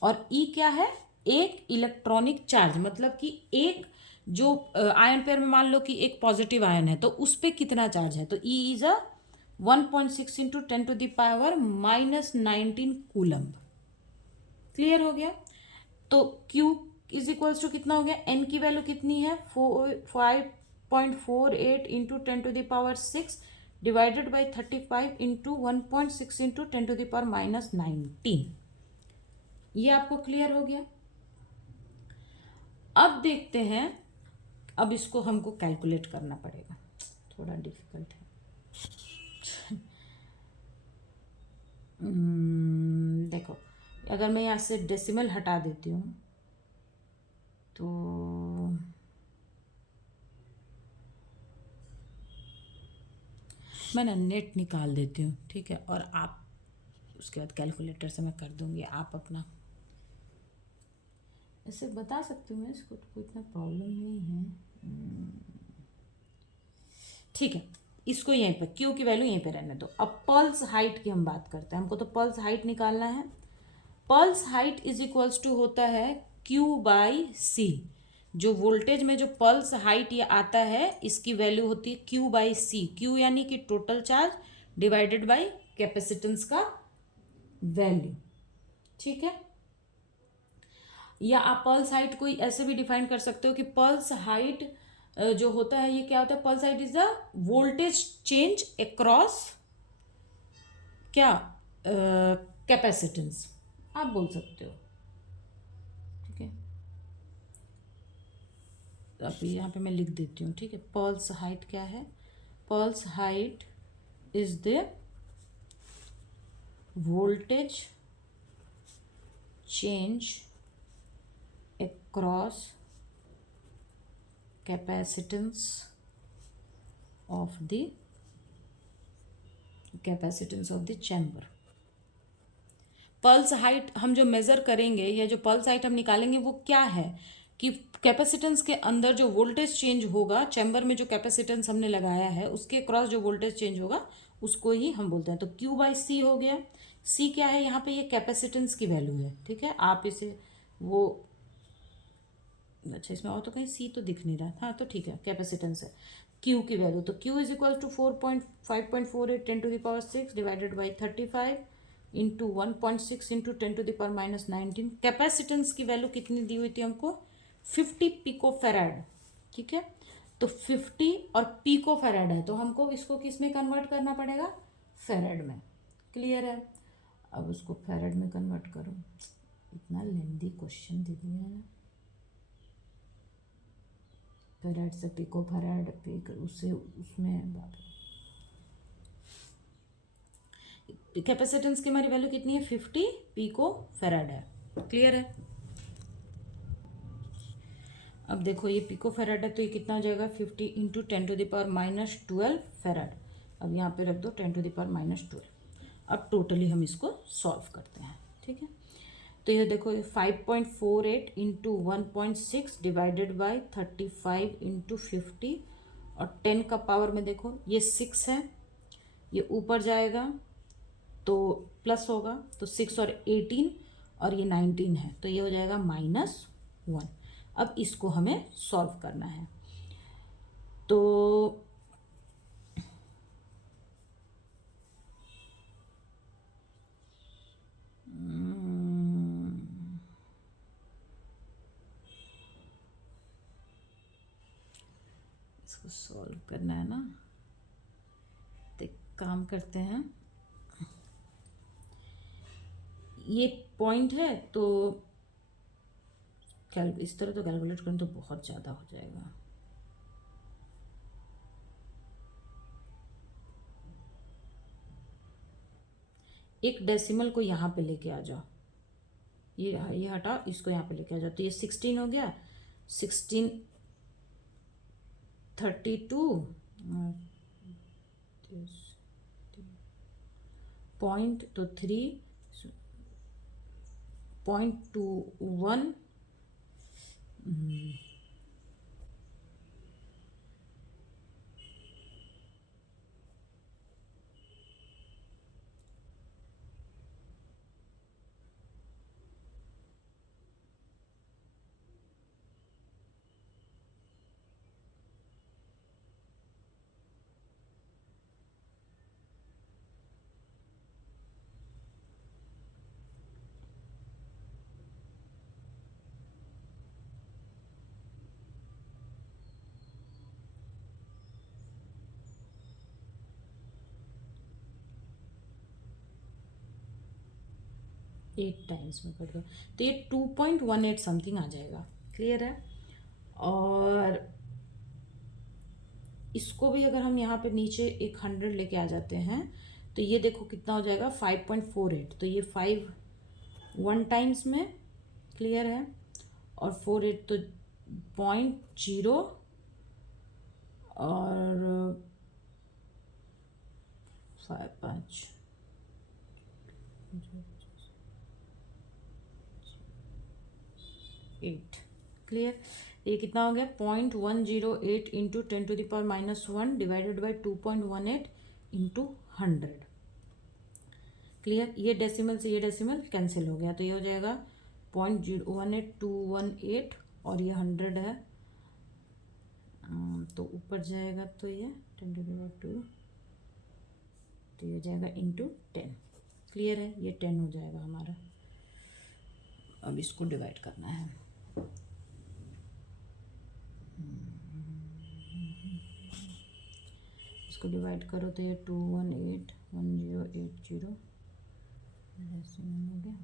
और ई क्या है? एक इलेक्ट्रॉनिक चार्ज, मतलब कि एक जो आयन पेयर में मान लो कि एक पॉजिटिव आयन है तो उस पर कितना चार्ज है, तो E is a 1.6 into 10⁻⁻19 coulomb. Clear हो गया? तो Q इज इक्वल्स टू कितना हो गया? N की वैल्यू कितनी है? 5.48 into 10⁻6 divided by 35 into 1.6 into 10⁻⁻19। ये आपको क्लियर हो गया? अब देखते हैं, अब इसको हमको कैलकुलेट करना पड़ेगा, थोड़ा डिफिकल्ट है। देखो, अगर मैं यहाँ से डेसिमल हटा देती हूँ तो मैं ना नेट निकाल देती हूँ, ठीक है, और आप उसके बाद कैलकुलेटर से मैं कर दूँगी, आप अपना ऐसे बता सकती हूँ मैं इसको, तो कोई इतना प्रॉब्लम नहीं है। ठीक है, इसको यहीं पर Q की वैल्यू यहीं पे रहने दो। अब पल्स हाइट की हम बात करते हैं, हमको तो पल्स हाइट निकालना है। Pulse height is equals to होता है Q बाई C। जो वोल्टेज में जो पल्स हाइट ये आता है इसकी वैल्यू होती है Q बाई C। Q यानी कि total charge divided by capacitance का वैल्यू, ठीक है। या आप पल्स हाइट को ऐसे भी डिफाइन कर सकते हो कि पल्स हाइट जो होता है ये क्या होता है? Pulse height is the voltage change across क्या कैपेसिटेंस, आप बोल सकते हो, ठीक है। अब यहाँ पे मैं लिख देती हूँ, ठीक है। पल्स हाइट क्या है? Pulse height is the voltage change across capacitance of the chamber। Pulse height हम जो मेज़र करेंगे या जो पल्स हाइट हम निकालेंगे वो क्या है कि कैपेसिटेंस के अंदर जो वोल्टेज चेंज होगा, चैम्बर में जो कैपेसिटेंस हमने लगाया है उसके क्रॉस जो वोल्टेज चेंज होगा उसको ही हम बोलते हैं। तो Q बाई C हो गया। सी क्या है यहाँ पे, ये कैपेसिटेंस की वैल्यू है, ठीक है। आप इसे वो, अच्छा इसमें और तो कहीं सी तो दिख नहीं रहा, हाँ तो ठीक है, कैपेसिटेंस है। क्यू की वैल्यू, तो Q is equal to 5.48 10⁻6 divided by 35 into 1.6 into 10⁻⁻19। Capacitance की वैल्यू कितनी दी हुई थी हमको, 50 पिको फेराड, ठीक है। तो 50 और पिको फेराड है, तो हमको इसको किस में कन्वर्ट करना पड़ेगा, फेराड में। क्लियर है। अब उसको फेराड में कन्वर्ट करो, इतना लेंदी क्वेश्चन दे दिया है ना। फेराड से पिको फेराड, पिक उससे उसमें बाप रे। कैपेसिटेंस की हमारी वैल्यू कितनी है, 50 पिको फेराड है। क्लियर है। अब देखो ये पिको फेराड है, तो ये कितना हो जाएगा, 50 इंटू 10⁻⁻12 फेराड। अब यहाँ पे रख दो 10⁻⁻12। अब टोटली हम इसको सॉल्व करते हैं, ठीक है। तो ये देखो 5.48 इंटू 1.6 डिवाइडेड बाई 35 इंटू 50, और 10 का पावर में देखो ये 6 है, ये ऊपर जाएगा तो प्लस होगा, तो 6 और 18 और ये 19 है, तो ये हो जाएगा -1। अब इसको हमें सॉल्व करना है, तो इसको सॉल्व करना है ना, तो एक काम करते हैं, ये पॉइंट है तो इस तरह तो कैलकुलेट करें तो बहुत ज़्यादा हो जाएगा। एक डेसिमल को यहाँ पे लेके आ जाओ, ये हटाओ, इसको यहाँ पे लेके आ जाओ, तो ये 16 हो गया, 16 32 पॉइंट, तो 3.21 8 टाइम्स में कर दो, तो ये 2.18 समथिंग आ जाएगा। क्लियर है। और इसको भी अगर हम यहाँ पे नीचे एक 100 लेके आ जाते हैं, तो ये देखो कितना हो जाएगा, 5.48, तो ये 5 1 टाइम्स में। क्लियर है। और 48 तो 0.0 और 5 8। क्लियर। ये कितना हो गया, 0.108 into 10⁻⁻1 divided by 2.18 into 100। Clear. ये डेसिमल से ये डेसिमल कैंसिल हो गया, तो ये हो जाएगा 0.018218, और ये 100 है, तो ऊपर जाएगा तो ये 10⁻², तो ये हो जाएगा इंटू 10। क्लियर है, ये 10 हो जाएगा हमारा। अब इसको डिवाइड करना है, इसको डिवाइड करो तो ये 2181080 डेसिमल हो गया।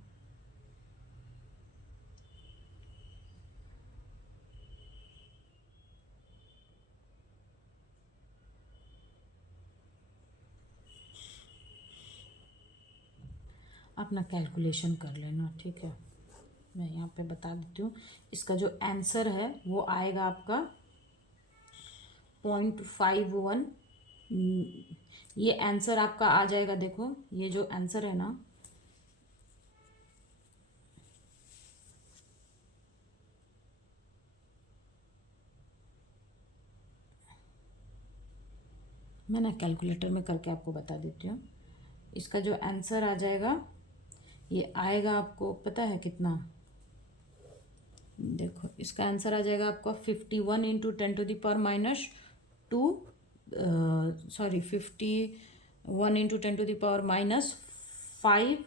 अपना कैलकुलेशन कर लेना, ठीक है। मैं यहाँ पे बता देती हूँ, इसका जो आंसर है वो आएगा आपका 0.51। ये आंसर आपका आ जाएगा, देखो ये जो आंसर है ना, मैं ना कैलकुलेटर में करके आपको बता देती हूँ, इसका जो आंसर आ जाएगा ये आएगा आपको पता है कितना, देखो इसका आंसर आ जाएगा आपका 51 इंटू 10⁻⁻², सॉरी 51 इंटू 10⁻⁻5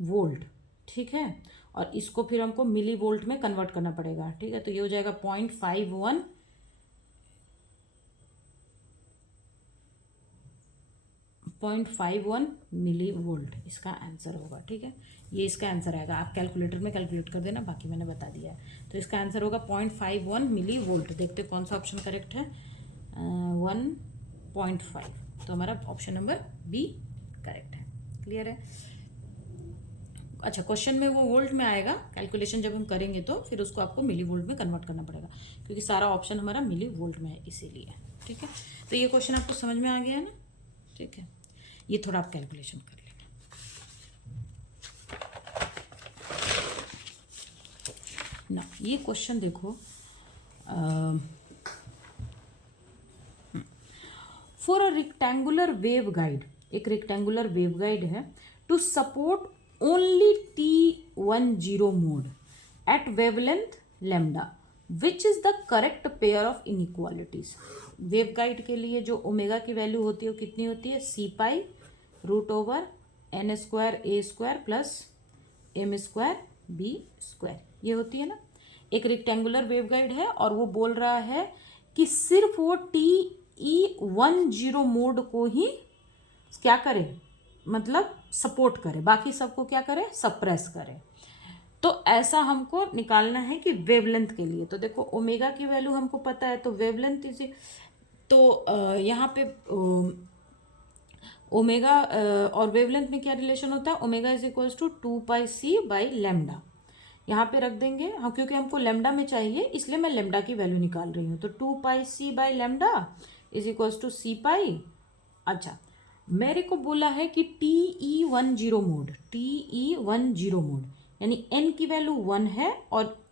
वोल्ट, ठीक है। और इसको फिर हमको मिली वोल्ट में कन्वर्ट करना पड़ेगा, ठीक है। तो ये हो जाएगा 0.51 मिली वोल्ट इसका आंसर होगा, ठीक है। ये इसका आंसर आएगा, आप कैलकुलेटर में कैलकुलेट कर देना, बाकी मैंने बता दिया है। तो इसका आंसर होगा 0.51 मिली वोल्ट। देखते कौन सा ऑप्शन करेक्ट है, 1.5। तो हमारा ऑप्शन नंबर बी करेक्ट है। क्लियर है। अच्छा, क्वेश्चन में वो वोल्ट में आएगा, कैलकुलेशन जब हम करेंगे तो फिर उसको आपको मिली वोल्ट में कन्वर्ट करना पड़ेगा, क्योंकि सारा ऑप्शन हमारा मिली वोल्ट में है इसीलिए, ठीक है। तो ये क्वेश्चन आपको समझ में आ गया है ना, ठीक है। ये थोड़ा आप कैलकुलेशन कर लेना ना। ये क्वेश्चन देखो, for a rectangular wave guide, एक रेक्टेंगुलर वेव गाइड है, to support only T10 mode at wavelength lambda, which is the correct pair of inequalities. Wave guide के लिए जो ओमेगा की वैल्यू होती है वो कितनी होती है, C π√n² A² + M²B², ये होती है ना। एक रेक्टेंगुलर वेव गाइड है और वो बोल रहा है कि सिर्फ वो TE10 मोड को ही क्या करे, मतलब सपोर्ट करे, बाकी सबको क्या करे, सप्रेस करे। तो ऐसा हमको निकालना है कि वेवलेंथ के लिए। तो देखो ओमेगा की वैल्यू हमको पता है, तो वेवलेंथ इसी, तो यहाँ पे ओमेगा और वेवलेंथ में क्या रिलेशन होता है, omega is equals to 2πc/λ। यहाँ पे रख देंगे हाँ, क्योंकि हमको लैम्डा में चाहिए इसलिए मैं लैम्डा की वैल्यू निकाल रही हूँ। तो 2πc/λ is equals to C π। अच्छा, मेरे को बोला है कि TE10 मोड, TE10 मोड यानी n की वैल्यू 1 है और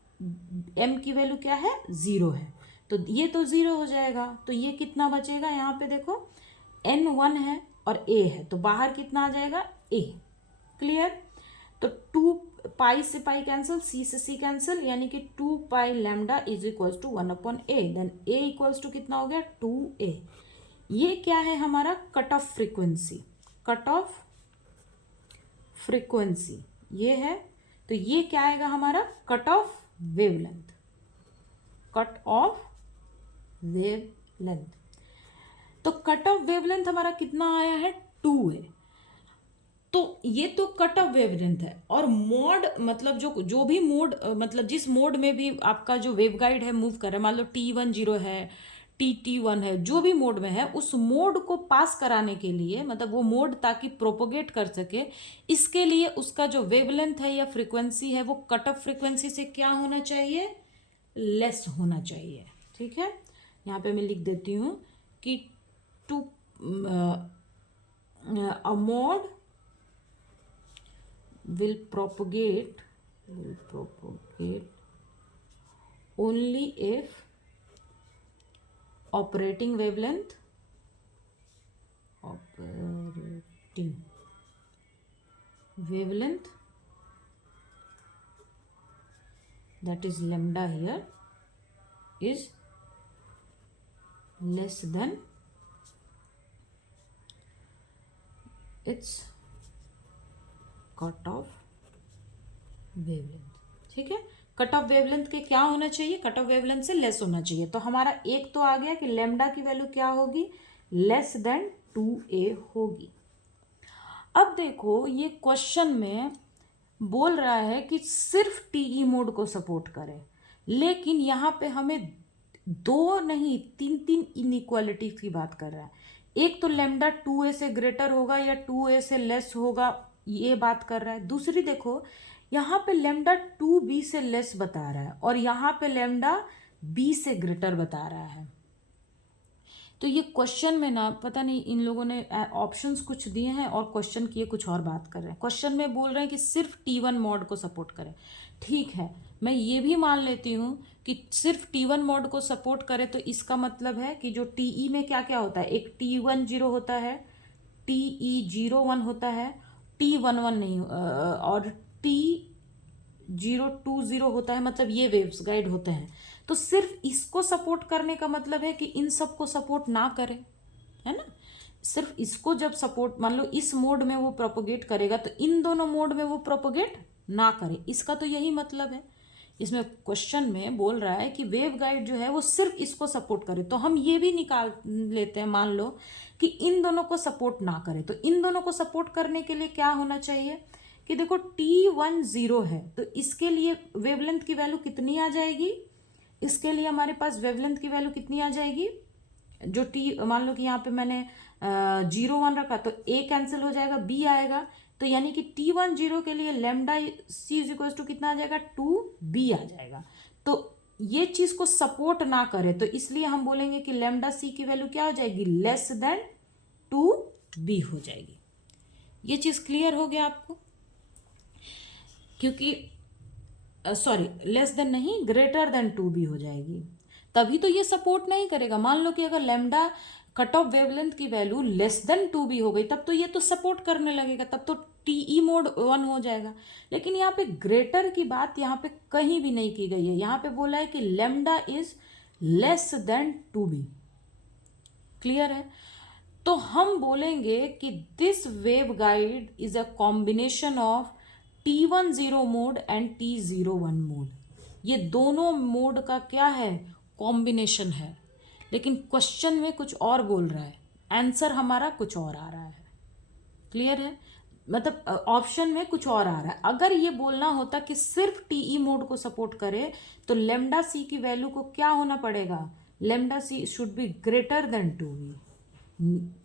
m की वैल्यू क्या है, 0 है। तो ये तो 0 हो जाएगा, तो ये कितना बचेगा, यहाँ पे देखो n 1 है और a है, तो बाहर कितना आ जाएगा, a। क्लियर। तो 2π से पाई कैंसिल, c से c कैंसिल, यानी कि 2π λ is equals to 1/a। Then a equals to कितना हो गया, 2a। ये क्या है हमारा, cut off frequency, cut off frequency ये है। तो ये क्या आएगा हमारा, cut off wavelength, cut off wavelength. तो कट ऑफ वेवलेंथ हमारा कितना आया है, 2 है। तो ये तो कट ऑफ वेवलेंथ है, और मोड मतलब जो भी मोड, मतलब जिस मोड में भी आपका जो वेव गाइड है मूव कर रहा है, मान लो T10 है, TT1 है, जो भी मोड में है, उस मोड को पास कराने के लिए, मतलब वो मोड ताकि प्रोपोगेट कर सके, इसके लिए उसका जो वेवलेंथ है या फ्रीक्वेंसी है वो कट ऑफ फ्रीक्वेंसी से क्या होना चाहिए, लेस होना चाहिए, ठीक है। यहाँ पे मैं लिख देती हूँ कि to a mode will propagate only if operating wavelength that is lambda here is less than its cut off wavelength, ठीक है। कट ऑफ वेवलेंथ के क्या होना चाहिए, कट ऑफ वेवलेंथ से लेस होना चाहिए। तो हमारा एक तो आ गया कि लैम्डा की वैल्यू क्या होगी, लेस देन 2a होगी। अब देखो ये क्वेश्चन में बोल रहा है कि सिर्फ टीई मोड को सपोर्ट करे, लेकिन यहाँ पे हमें 2 नहीं 3 इनइक्वालिटी की बात कर रहा है। एक तो लैम्डा 2a से ग्रेटर होगा या 2a से लेस होगा, ये बात कर रहा है। दूसरी देखो यहाँ पे लैम्डा 2b से लेस बता रहा है और यहाँ पे लैम्डा b से ग्रेटर बता रहा है। तो ये क्वेश्चन में ना पता नहीं इन लोगों ने ऑप्शंस कुछ दिए हैं और क्वेश्चन किए कुछ और बात कर रहे हैं। क्वेश्चन में बोल रहे हैं कि सिर्फ T1 मॉड को सपोर्ट करें, ठीक है, मैं ये भी मान लेती हूँ कि सिर्फ T1 मॉड को सपोर्ट करे, तो इसका मतलब है कि जो TE में क्या क्या होता है, एक TE10 होता है, TE01 होता है T11 नहीं और T020 होता है, मतलब ये वेव्स गाइड होते हैं। तो सिर्फ इसको सपोर्ट करने का मतलब है कि इन सबको सपोर्ट ना करे, है ना। सिर्फ इसको जब सपोर्ट, मान लो इस मोड में वो प्रोपोगेट करेगा तो इन दोनों मोड में वो प्रोपोगेट ना करे, इसका तो यही मतलब है। इसमें क्वेश्चन में बोल रहा है कि वेव गाइड जो है वो सिर्फ इसको सपोर्ट करे, तो हम ये भी निकाल लेते हैं, मान लो कि इन दोनों को सपोर्ट ना करे। तो इन दोनों को सपोर्ट करने के लिए क्या होना चाहिए कि देखो T10 है, तो इसके लिए वेवलेंथ की वैल्यू कितनी आ जाएगी, इसके लिए हमारे पास वेवलेंथ की वैल्यू कितनी आ जाएगी, जो टी, मान लो कि यहाँ पे मैंने 0 1 रखा तो A कैंसिल हो जाएगा, B आएगा, तो यानी कि T10 के लिए lambda C is equal to कितना आ जाएगा, 2B आ जाएगा। तो ये चीज को सपोर्ट ना करे, तो इसलिए हम बोलेंगे कि लैम्डा C की वैल्यू क्या हो जाएगी, लेस देन 2B हो जाएगी। ये चीज क्लियर हो गया आपको, क्योंकि सॉरी लेस देन नहीं, ग्रेटर देन 2B हो जाएगी, तभी तो ये सपोर्ट नहीं करेगा। मान लो कि अगर लैम्डा कट ऑफ वेवलेंथ की वैल्यू लेस देन 2B हो गई, तब तो ये तो सपोर्ट करने लगेगा, तब तो TE मोड 1 हो जाएगा। लेकिन यहाँ पे ग्रेटर की बात यहाँ पे कहीं भी नहीं की गई है, यहाँ पे बोला है कि lambda is less than 2B। Clear है। तो हम बोलेंगे कि this wave guide is a combination of T10 mode and T01 mode. ये दोनों मोड का क्या है, कॉम्बिनेशन है। लेकिन क्वेश्चन में कुछ और बोल रहा है, आंसर हमारा कुछ और आ रहा है। क्लियर है, मतलब ऑप्शन में कुछ और आ रहा है। अगर ये बोलना होता कि सिर्फ TE मोड को सपोर्ट करे तो लैम्डा C की वैल्यू को क्या होना पड़ेगा, lambda C should be greater than 2B,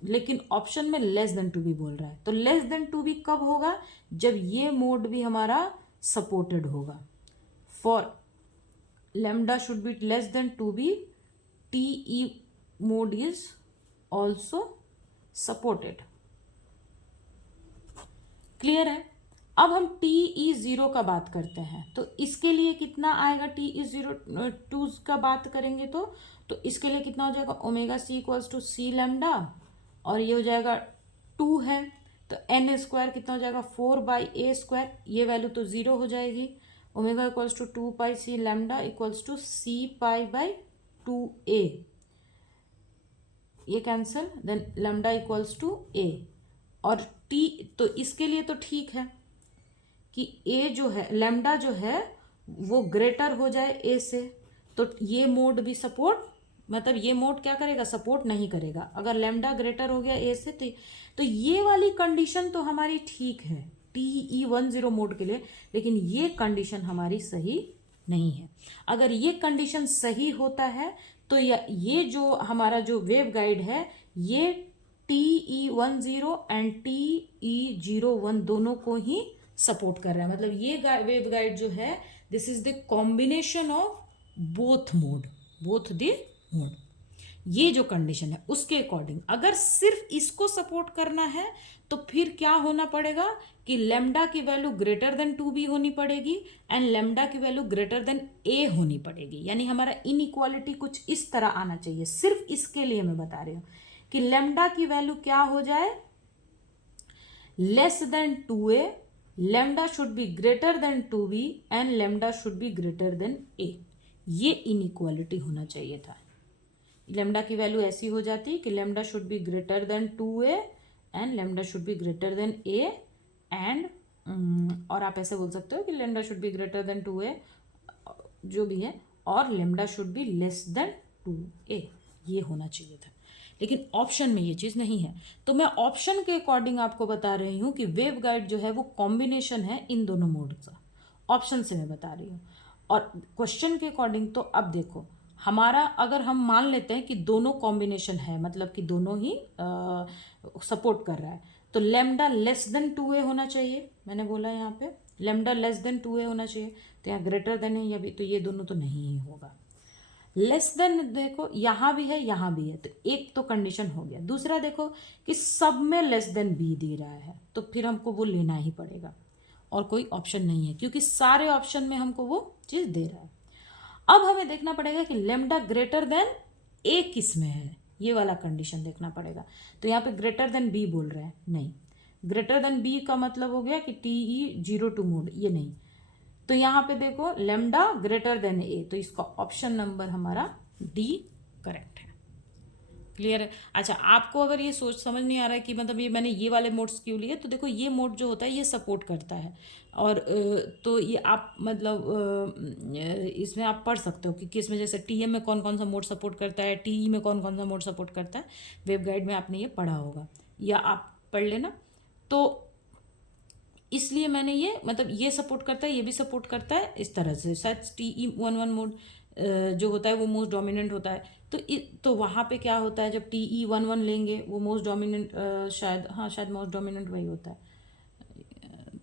लेकिन ऑप्शन में लेस देन 2B बोल रहा है। तो लेस देन 2B कब होगा, जब ये मोड भी हमारा सपोर्टेड होगा। For lambda should be less than 2B, TE mode is also supported. Clear है। अब हम TE0 का बात करते हैं, तो इसके लिए कितना आएगा, TE02 का बात करेंगे तो इसके लिए कितना हो जाएगा, omega C equals to C lambda, और ये हो जाएगा 2 है, तो n स्क्वायर कितना हो जाएगा 4/a², ये वैल्यू तो 0 हो जाएगी। Omega equals to 2πC lambda equals to C π/2a, ये cancel, then lambda equals to a, और T, तो इसके लिए तो ठीक है कि a जो है, लैम्डा जो है वो ग्रेटर हो जाए a से, तो ये मोड भी सपोर्ट, मतलब ये मोड क्या करेगा, सपोर्ट नहीं करेगा। अगर लैम्डा ग्रेटर हो गया a से तो ये वाली कंडीशन तो हमारी ठीक है TE10 मोड के लिए, लेकिन ये कंडीशन हमारी सही नहीं है। अगर ये कंडीशन सही होता है तो ये जो हमारा जो वेव गाइड है, ये TE10 एंड TE01 दोनों को ही सपोर्ट कर रहा है। मतलब ये वेव गाइड जो है, this is the combination of both mode, both the mode. ये जो कंडीशन है उसके अकॉर्डिंग अगर सिर्फ इसको सपोर्ट करना है तो फिर क्या होना पड़ेगा कि लैम्डा की वैल्यू ग्रेटर देन 2B होनी पड़ेगी एंड लैम्डा की वैल्यू ग्रेटर देन A होनी पड़ेगी। यानी हमारा इनइक्वालिटी कुछ इस तरह आना चाहिए। सिर्फ इसके लिए मैं बता रही हूं कि लैम्डा की वैल्यू क्या हो जाए, less than 2A, lambda should be greater than 2B and lambda should be greater than A। ये इनइक्वालिटी होना चाहिए था। लैम्डा की वैल्यू ऐसी हो जाती कि lambda should be greater than 2A and lambda should be greater than A and और आप ऐसे बोल सकते हो कि lambda should be greater than 2A जो भी है, और lambda should be less than 2A, ये होना चाहिए था। लेकिन ऑप्शन में ये चीज़ नहीं है, तो मैं ऑप्शन के अकॉर्डिंग आपको बता रही हूँ कि वेव गाइड जो है वो कॉम्बिनेशन है इन दोनों मोड का। ऑप्शन से मैं बता रही हूँ। और क्वेश्चन के अकॉर्डिंग तो अब देखो हमारा, अगर हम मान लेते हैं कि दोनों कॉम्बिनेशन है, मतलब कि दोनों ही सपोर्ट कर रहा है, तो लैम्डा लेस देन 2A होना चाहिए। मैंने बोला यहाँ पे लैम्डा लेस देन 2A होना चाहिए, तो यहाँ ग्रेटर देन है, या तो ये दोनों तो नहीं ही होगा। लेस देन देखो यहाँ भी है यहाँ भी है, तो एक तो कंडीशन हो गया। दूसरा देखो कि सब में लेस देन B दे रहा है, तो फिर हमको वो लेना ही पड़ेगा और कोई ऑप्शन नहीं है, क्योंकि सारे ऑप्शन में हमको वो चीज़ दे रहा है। अब हमें देखना पड़ेगा कि लैम्डा ग्रेटर देन A किस में है, ये वाला कंडीशन देखना पड़ेगा। तो यहाँ पे ग्रेटर देन B बोल रहा है, नहीं, ग्रेटर देन बी का मतलब हो गया कि TE 02 मोड, ये नहीं। तो यहाँ पे देखो लेमडा ग्रेटर देन ए, तो इसका ऑप्शन नंबर हमारा डी करेक्ट है। क्लियर है। अच्छा, आपको अगर ये सोच समझ नहीं आ रहा है कि मतलब ये मैंने ये वाले मोड्स क्यों लिए, तो देखो ये मोड जो होता है ये सपोर्ट करता है, और तो ये आप मतलब इसमें आप पढ़ सकते हो कि इसमें जैसे TM में कौन कौन सा मोड सपोर्ट करता है, TE में कौन कौन सा मोड सपोर्ट करता है, वेब गाइड में आपने ये पढ़ा होगा या आप पढ़ लेना। तो इसलिए मैंने ये मतलब ये सपोर्ट करता है, ये भी सपोर्ट करता है, इस तरह से शायद TE11 मोड जो होता है वो मोस्ट डोमिनेंट होता है। तो वहाँ पे क्या होता है, जब TE11 लेंगे वो मोस्ट डोमिनेंट शायद, हाँ शायद मोस्ट डोमिनेंट वही होता है।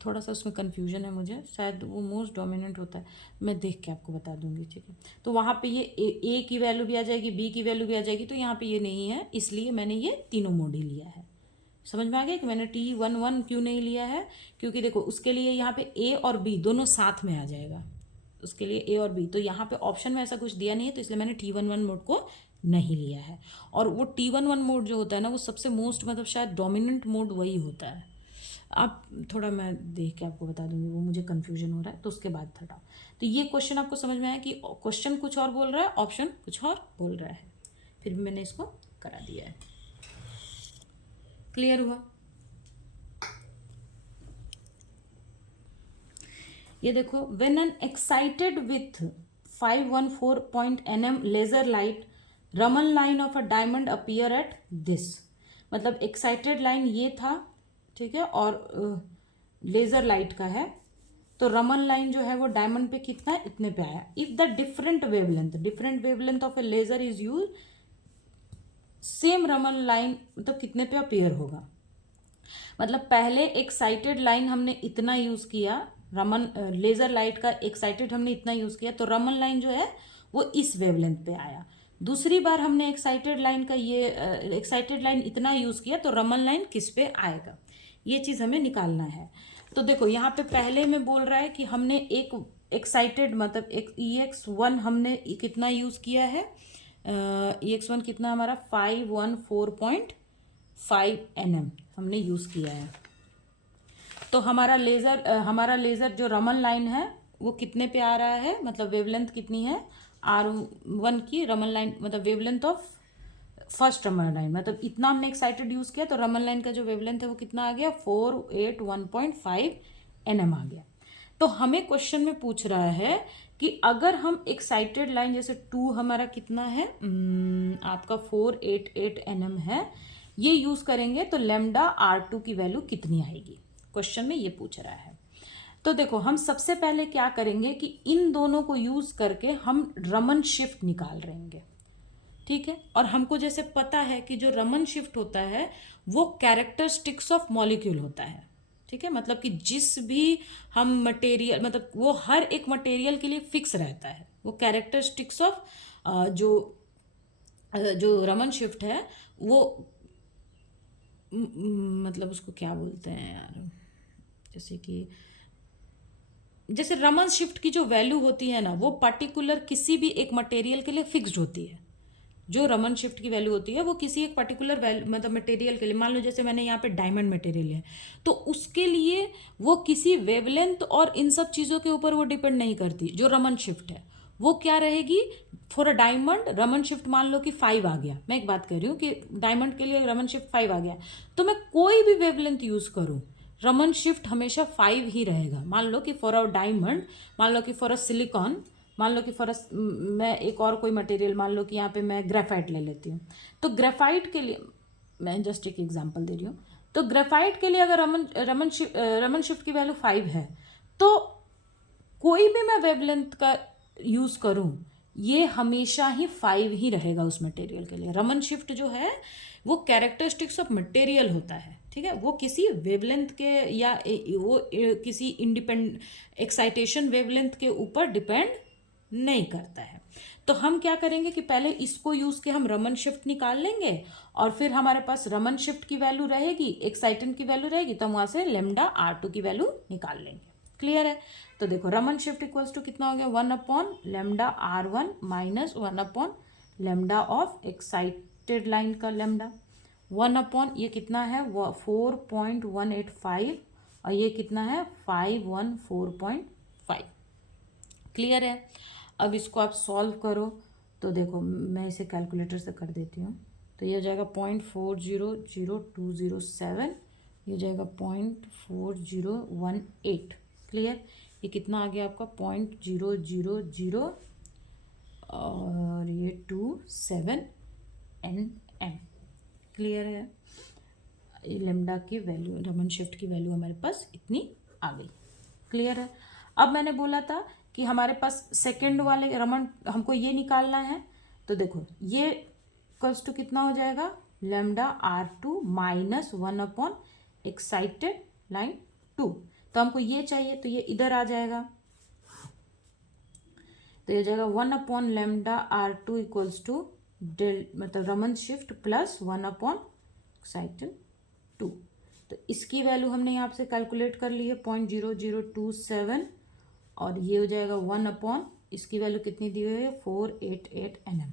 थोड़ा सा उसमें कन्फ्यूजन है मुझे, शायद वो मोस्ट डोमिनेंट होता है, मैं देख के आपको बता दूंगी, ठीक है। तो वहाँ पे ये ए की वैल्यू भी आ जाएगी, बी की वैल्यू भी आ जाएगी, तो यहाँ पे ये नहीं है, इसलिए मैंने ये तीनों मोड ही लिया है। समझ में आ गया कि मैंने TE11 क्यों नहीं लिया है, क्योंकि देखो उसके लिए यहाँ पे ए और बी दोनों साथ में आ जाएगा, उसके लिए ए और बी, तो यहाँ पे ऑप्शन में ऐसा कुछ दिया नहीं है, तो इसलिए मैंने T11 मोड को नहीं लिया है। और वो T11 मोड जो होता है ना, वो सबसे मोस्ट मतलब शायद डोमिनेंट मोड वही होता है। आप थोड़ा मैं देख के आपको बता दूंगी, वो मुझे कन्फ्यूजन हो रहा है, तो उसके बाद हटाओ। तो ये क्वेश्चन आपको समझ में आया कि क्वेश्चन कुछ और बोल रहा है, ऑप्शन कुछ और बोल रहा है, फिर भी मैंने इसको करा दिया है। क्लियर हुआ। ये देखो, when an excited with 514 nm laser light Raman line of a diamond appear at this, मतलब एक्साइटेड लाइन ये था, ठीक है, और लेजर लाइट का है, तो रमन लाइन जो है वो डायमंड पे कितना है, इतने पे आया। If the different wavelength of a laser is use, same Raman line मतलब कितने पे अपीयर होगा। मतलब पहले एक्साइटेड लाइन हमने इतना यूज किया, रमन लेजर लाइट का एक्साइटेड हमने इतना यूज किया, तो रमन लाइन जो है वो इस वेवलेंथ पे आया। दूसरी बार हमने एक्साइटेड लाइन का ये एक्साइटेड लाइन इतना यूज किया, तो रमन लाइन किस पे आएगा, ये चीज हमें निकालना है। तो देखो यहाँ पे पहले में बोल रहा है कि हमने एक एक्साइटेड मतलब एक EX1 हमने कितना यूज किया है, EX1 कितना हमारा 514.5 nm हमने यूज़ किया है। तो हमारा लेज़र जो रमन लाइन है वो कितने पे आ रहा है, मतलब वेवलेंथ कितनी है, R1 की रमन लाइन, मतलब wavelength of first Raman line, मतलब इतना हमने एक्साइटेड यूज़ किया, तो रमन लाइन का जो वेवलेंथ है वो कितना आ गया, 481.5 nm आ गया। तो हमें क्वेश्चन में पूछ रहा है कि अगर हम एक्साइटेड लाइन जैसे 2 हमारा कितना है, आपका 488 nm है, ये यूज करेंगे तो लेमडा R2 की वैल्यू कितनी आएगी, क्वेश्चन में ये पूछ रहा है। तो देखो हम सबसे पहले क्या करेंगे कि इन दोनों को यूज करके हम रमन शिफ्ट निकाल लेंगे, ठीक है। और हमको जैसे पता है कि जो रमन शिफ्ट होता है वो कैरेक्टरिस्टिक्स ऑफ मॉलिक्यूल होता है, ठीक है, मतलब कि जिस भी हम मटेरियल, मतलब वो हर एक मटेरियल के लिए फिक्स रहता है, वो कैरेक्टरिस्टिक्स ऑफ जो रमन शिफ्ट है वो मतलब उसको क्या बोलते हैं यार, जैसे रमन शिफ्ट की जो वैल्यू होती है ना, वो पर्टिकुलर किसी भी एक मटेरियल के लिए फिक्स्ड होती है। जो रमन शिफ्ट की वैल्यू होती है वो किसी एक पर्टिकुलर मतलब मटेरियल के लिए, मान लो जैसे मैंने यहाँ पे डायमंड मटेरियल है, तो उसके लिए वो किसी वेवलेंथ और इन सब चीज़ों के ऊपर वो डिपेंड नहीं करती। जो रमन शिफ्ट है वो क्या रहेगी, for a diamond Raman shift मान लो कि 5 आ गया, मैं एक बात कह रही हूँ कि डायमंड के लिए रमन शिफ्ट 5 आ गया, तो मैं कोई भी वेवलेंथ यूज़ करूँ रमन शिफ्ट हमेशा 5 ही रहेगा। मान लो कि फॉर अ डायमंड, मान लो कि फॉर अ सिलिकॉन, मान लो कि फॉर मैं एक और कोई मटेरियल, मान लो कि यहाँ पे मैं ग्रेफाइट ले लेती हूँ, तो ग्रेफाइट के लिए मैं जस्ट एक एग्जांपल दे रही हूँ, तो ग्रेफाइट के लिए अगर रमन शिफ्ट की वैल्यू 5 है, तो कोई भी मैं वेवलेंथ का यूज़ करूँ ये हमेशा ही 5 ही रहेगा उस मटेरियल के लिए। रमन शिफ्ट जो है वो कैरेक्टरिस्टिक्स ऑफ मटेरियल होता है, ठीक है, वो किसी वेवलेंथ के या वो किसी एक्साइटेशन वेवलेंथ के ऊपर डिपेंड नहीं करता है। तो हम क्या करेंगे कि पहले इसको यूज के हम रमन शिफ्ट निकाल लेंगे, और फिर हमारे पास रमन शिफ्ट की वैल्यू रहेगी, एक्साइटेंट की वैल्यू रहेगी, तो हम वहां से लेमडा R2 की वैल्यू निकाल लेंगे। क्लियर है। तो देखो रमन शिफ्ट इक्वल्स टू कितना हो गया, 1 lambda R1 minus 1 lambda of excited line का लेमडा, 1 ये कितना है 4.185 और ये कितना है 514.5। क्लियर है। अब इसको आप सॉल्व करो तो देखो मैं इसे कैलकुलेटर से कर देती हूँ। तो ये हो जाएगा 0.400207, ये हो जाएगा 0.4018। क्लियर। ये कितना आ गया आपका 0.000 और ये 27 nm। क्लियर है। ये लेमडा की वैल्यू, रमन शिफ्ट की वैल्यू हमारे पास इतनी आ गई। क्लियर है। अब मैंने बोला था कि हमारे पास सेकंड वाले रमन हमको ये निकालना है। तो देखो ये इक्वल्स टू कितना हो जाएगा lambda R2 minus 1 excited line 2। तो हमको ये चाहिए तो ये इधर आ जाएगा। तो ये हो जाएगा 1 lambda R2 equals to del मतलब रमन शिफ्ट प्लस 1 एक्साइटेड 2। तो इसकी वैल्यू हमने यहाँ से कैलकुलेट कर ली है 0.0027 और ये हो जाएगा 1 इसकी वैल्यू कितनी दी हुई है 488 nm।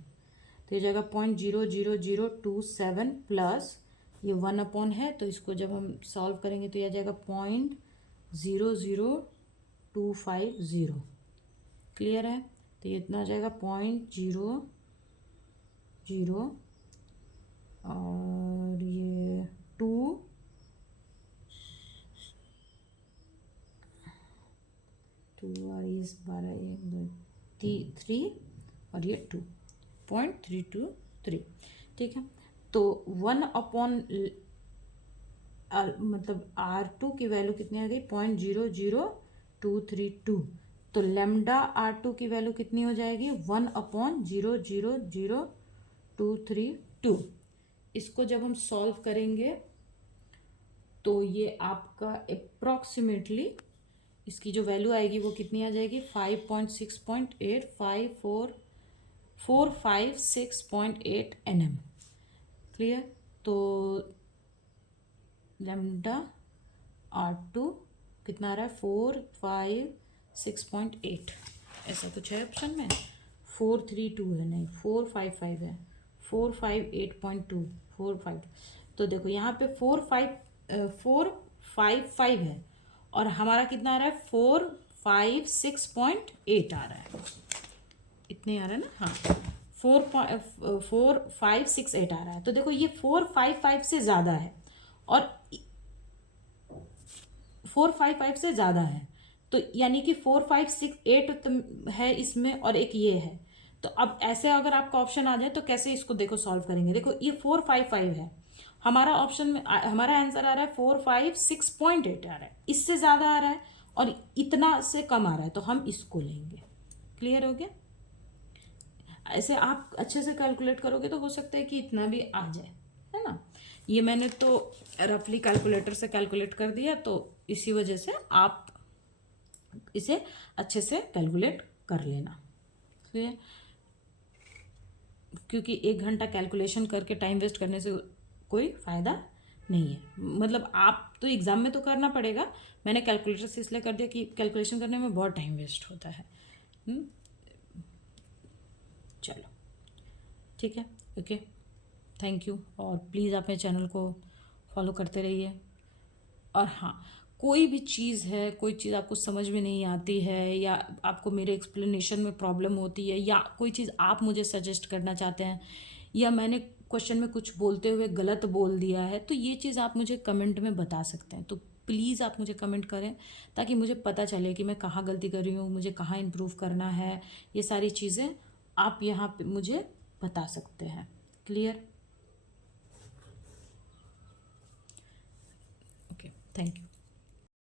तो ये जाएगा 0.00027 प्लस ये 1 है तो इसको जब हम सॉल्व करेंगे तो यह जाएगा 0.00250। क्लियर है। तो ये इतना आ जाएगा 0.00 और ये 2 और ये 12 1 2 3 और ये 2.323। ठीक है। तो 1 मतलब R2 की वैल्यू कितनी आ गई 0.00232। तो लेमडा R2 की वैल्यू कितनी हो जाएगी 1/0000232। इसको जब हम सॉल्व करेंगे तो ये आपका अप्रॉक्सीमेटली इसकी जो वैल्यू आएगी वो कितनी आ जाएगी 5.6.8 456.8 nm। क्लियर। तो लेमडा R2 कितना आ रहा है 456.8 ऐसा कुछ है ऑप्शन में 432 है नहीं 455 है 458.245। तो देखो यहाँ पे 455 है और हमारा कितना आ रहा है 456.8 आ रहा है। इतने आ रहा है ना। हाँ 4568 आ रहा है। तो देखो ये 455 से ज़्यादा है और 455 से ज़्यादा है तो यानी कि 4568 है इसमें और एक ये है। तो अब ऐसे अगर आपका ऑप्शन आ जाए तो कैसे इसको देखो सॉल्व करेंगे। देखो ये 455 है हमारा ऑप्शन में हमारा आंसर आ रहा है 456.8 आ रहा है। इससे ज़्यादा आ रहा है और इतना से कम आ रहा है तो हम इसको लेंगे। क्लियर हो गया। ऐसे आप अच्छे से कैलकुलेट करोगे तो हो सकता है कि इतना भी आ जाए, है ना। ये मैंने तो रफली कैलकुलेटर से कैलकुलेट कर दिया तो इसी वजह से आप इसे अच्छे से कैलकुलेट कर लेना। क्लियर। क्योंकि 1 घंटा कैलकुलेशन करके टाइम वेस्ट करने से कोई फ़ायदा नहीं है। मतलब आप तो एग्ज़ाम में तो करना पड़ेगा। मैंने कैलकुलेटर से इसलिए कर दिया कि कैलकुलेशन करने में बहुत टाइम वेस्ट होता है। चलो ठीक है। Okay thank you. और प्लीज़ आप मेरे चैनल को फॉलो करते रहिए। और हाँ कोई भी चीज़ है कोई चीज़ आपको समझ में नहीं आती है या आपको मेरे एक्सप्लेनेशन में प्रॉब्लम होती है या कोई चीज़ आप मुझे सजेस्ट करना चाहते हैं या मैंने क्वेश्चन में कुछ बोलते हुए गलत बोल दिया है तो ये चीज़ आप मुझे कमेंट में बता सकते हैं। तो प्लीज़ आप मुझे कमेंट करें ताकि मुझे पता चले कि मैं कहाँ गलती कर रही हूँ, मुझे कहाँ इम्प्रूव करना है। ये सारी चीज़ें आप यहाँ पे मुझे बता सकते हैं। क्लियर। Okay thank you.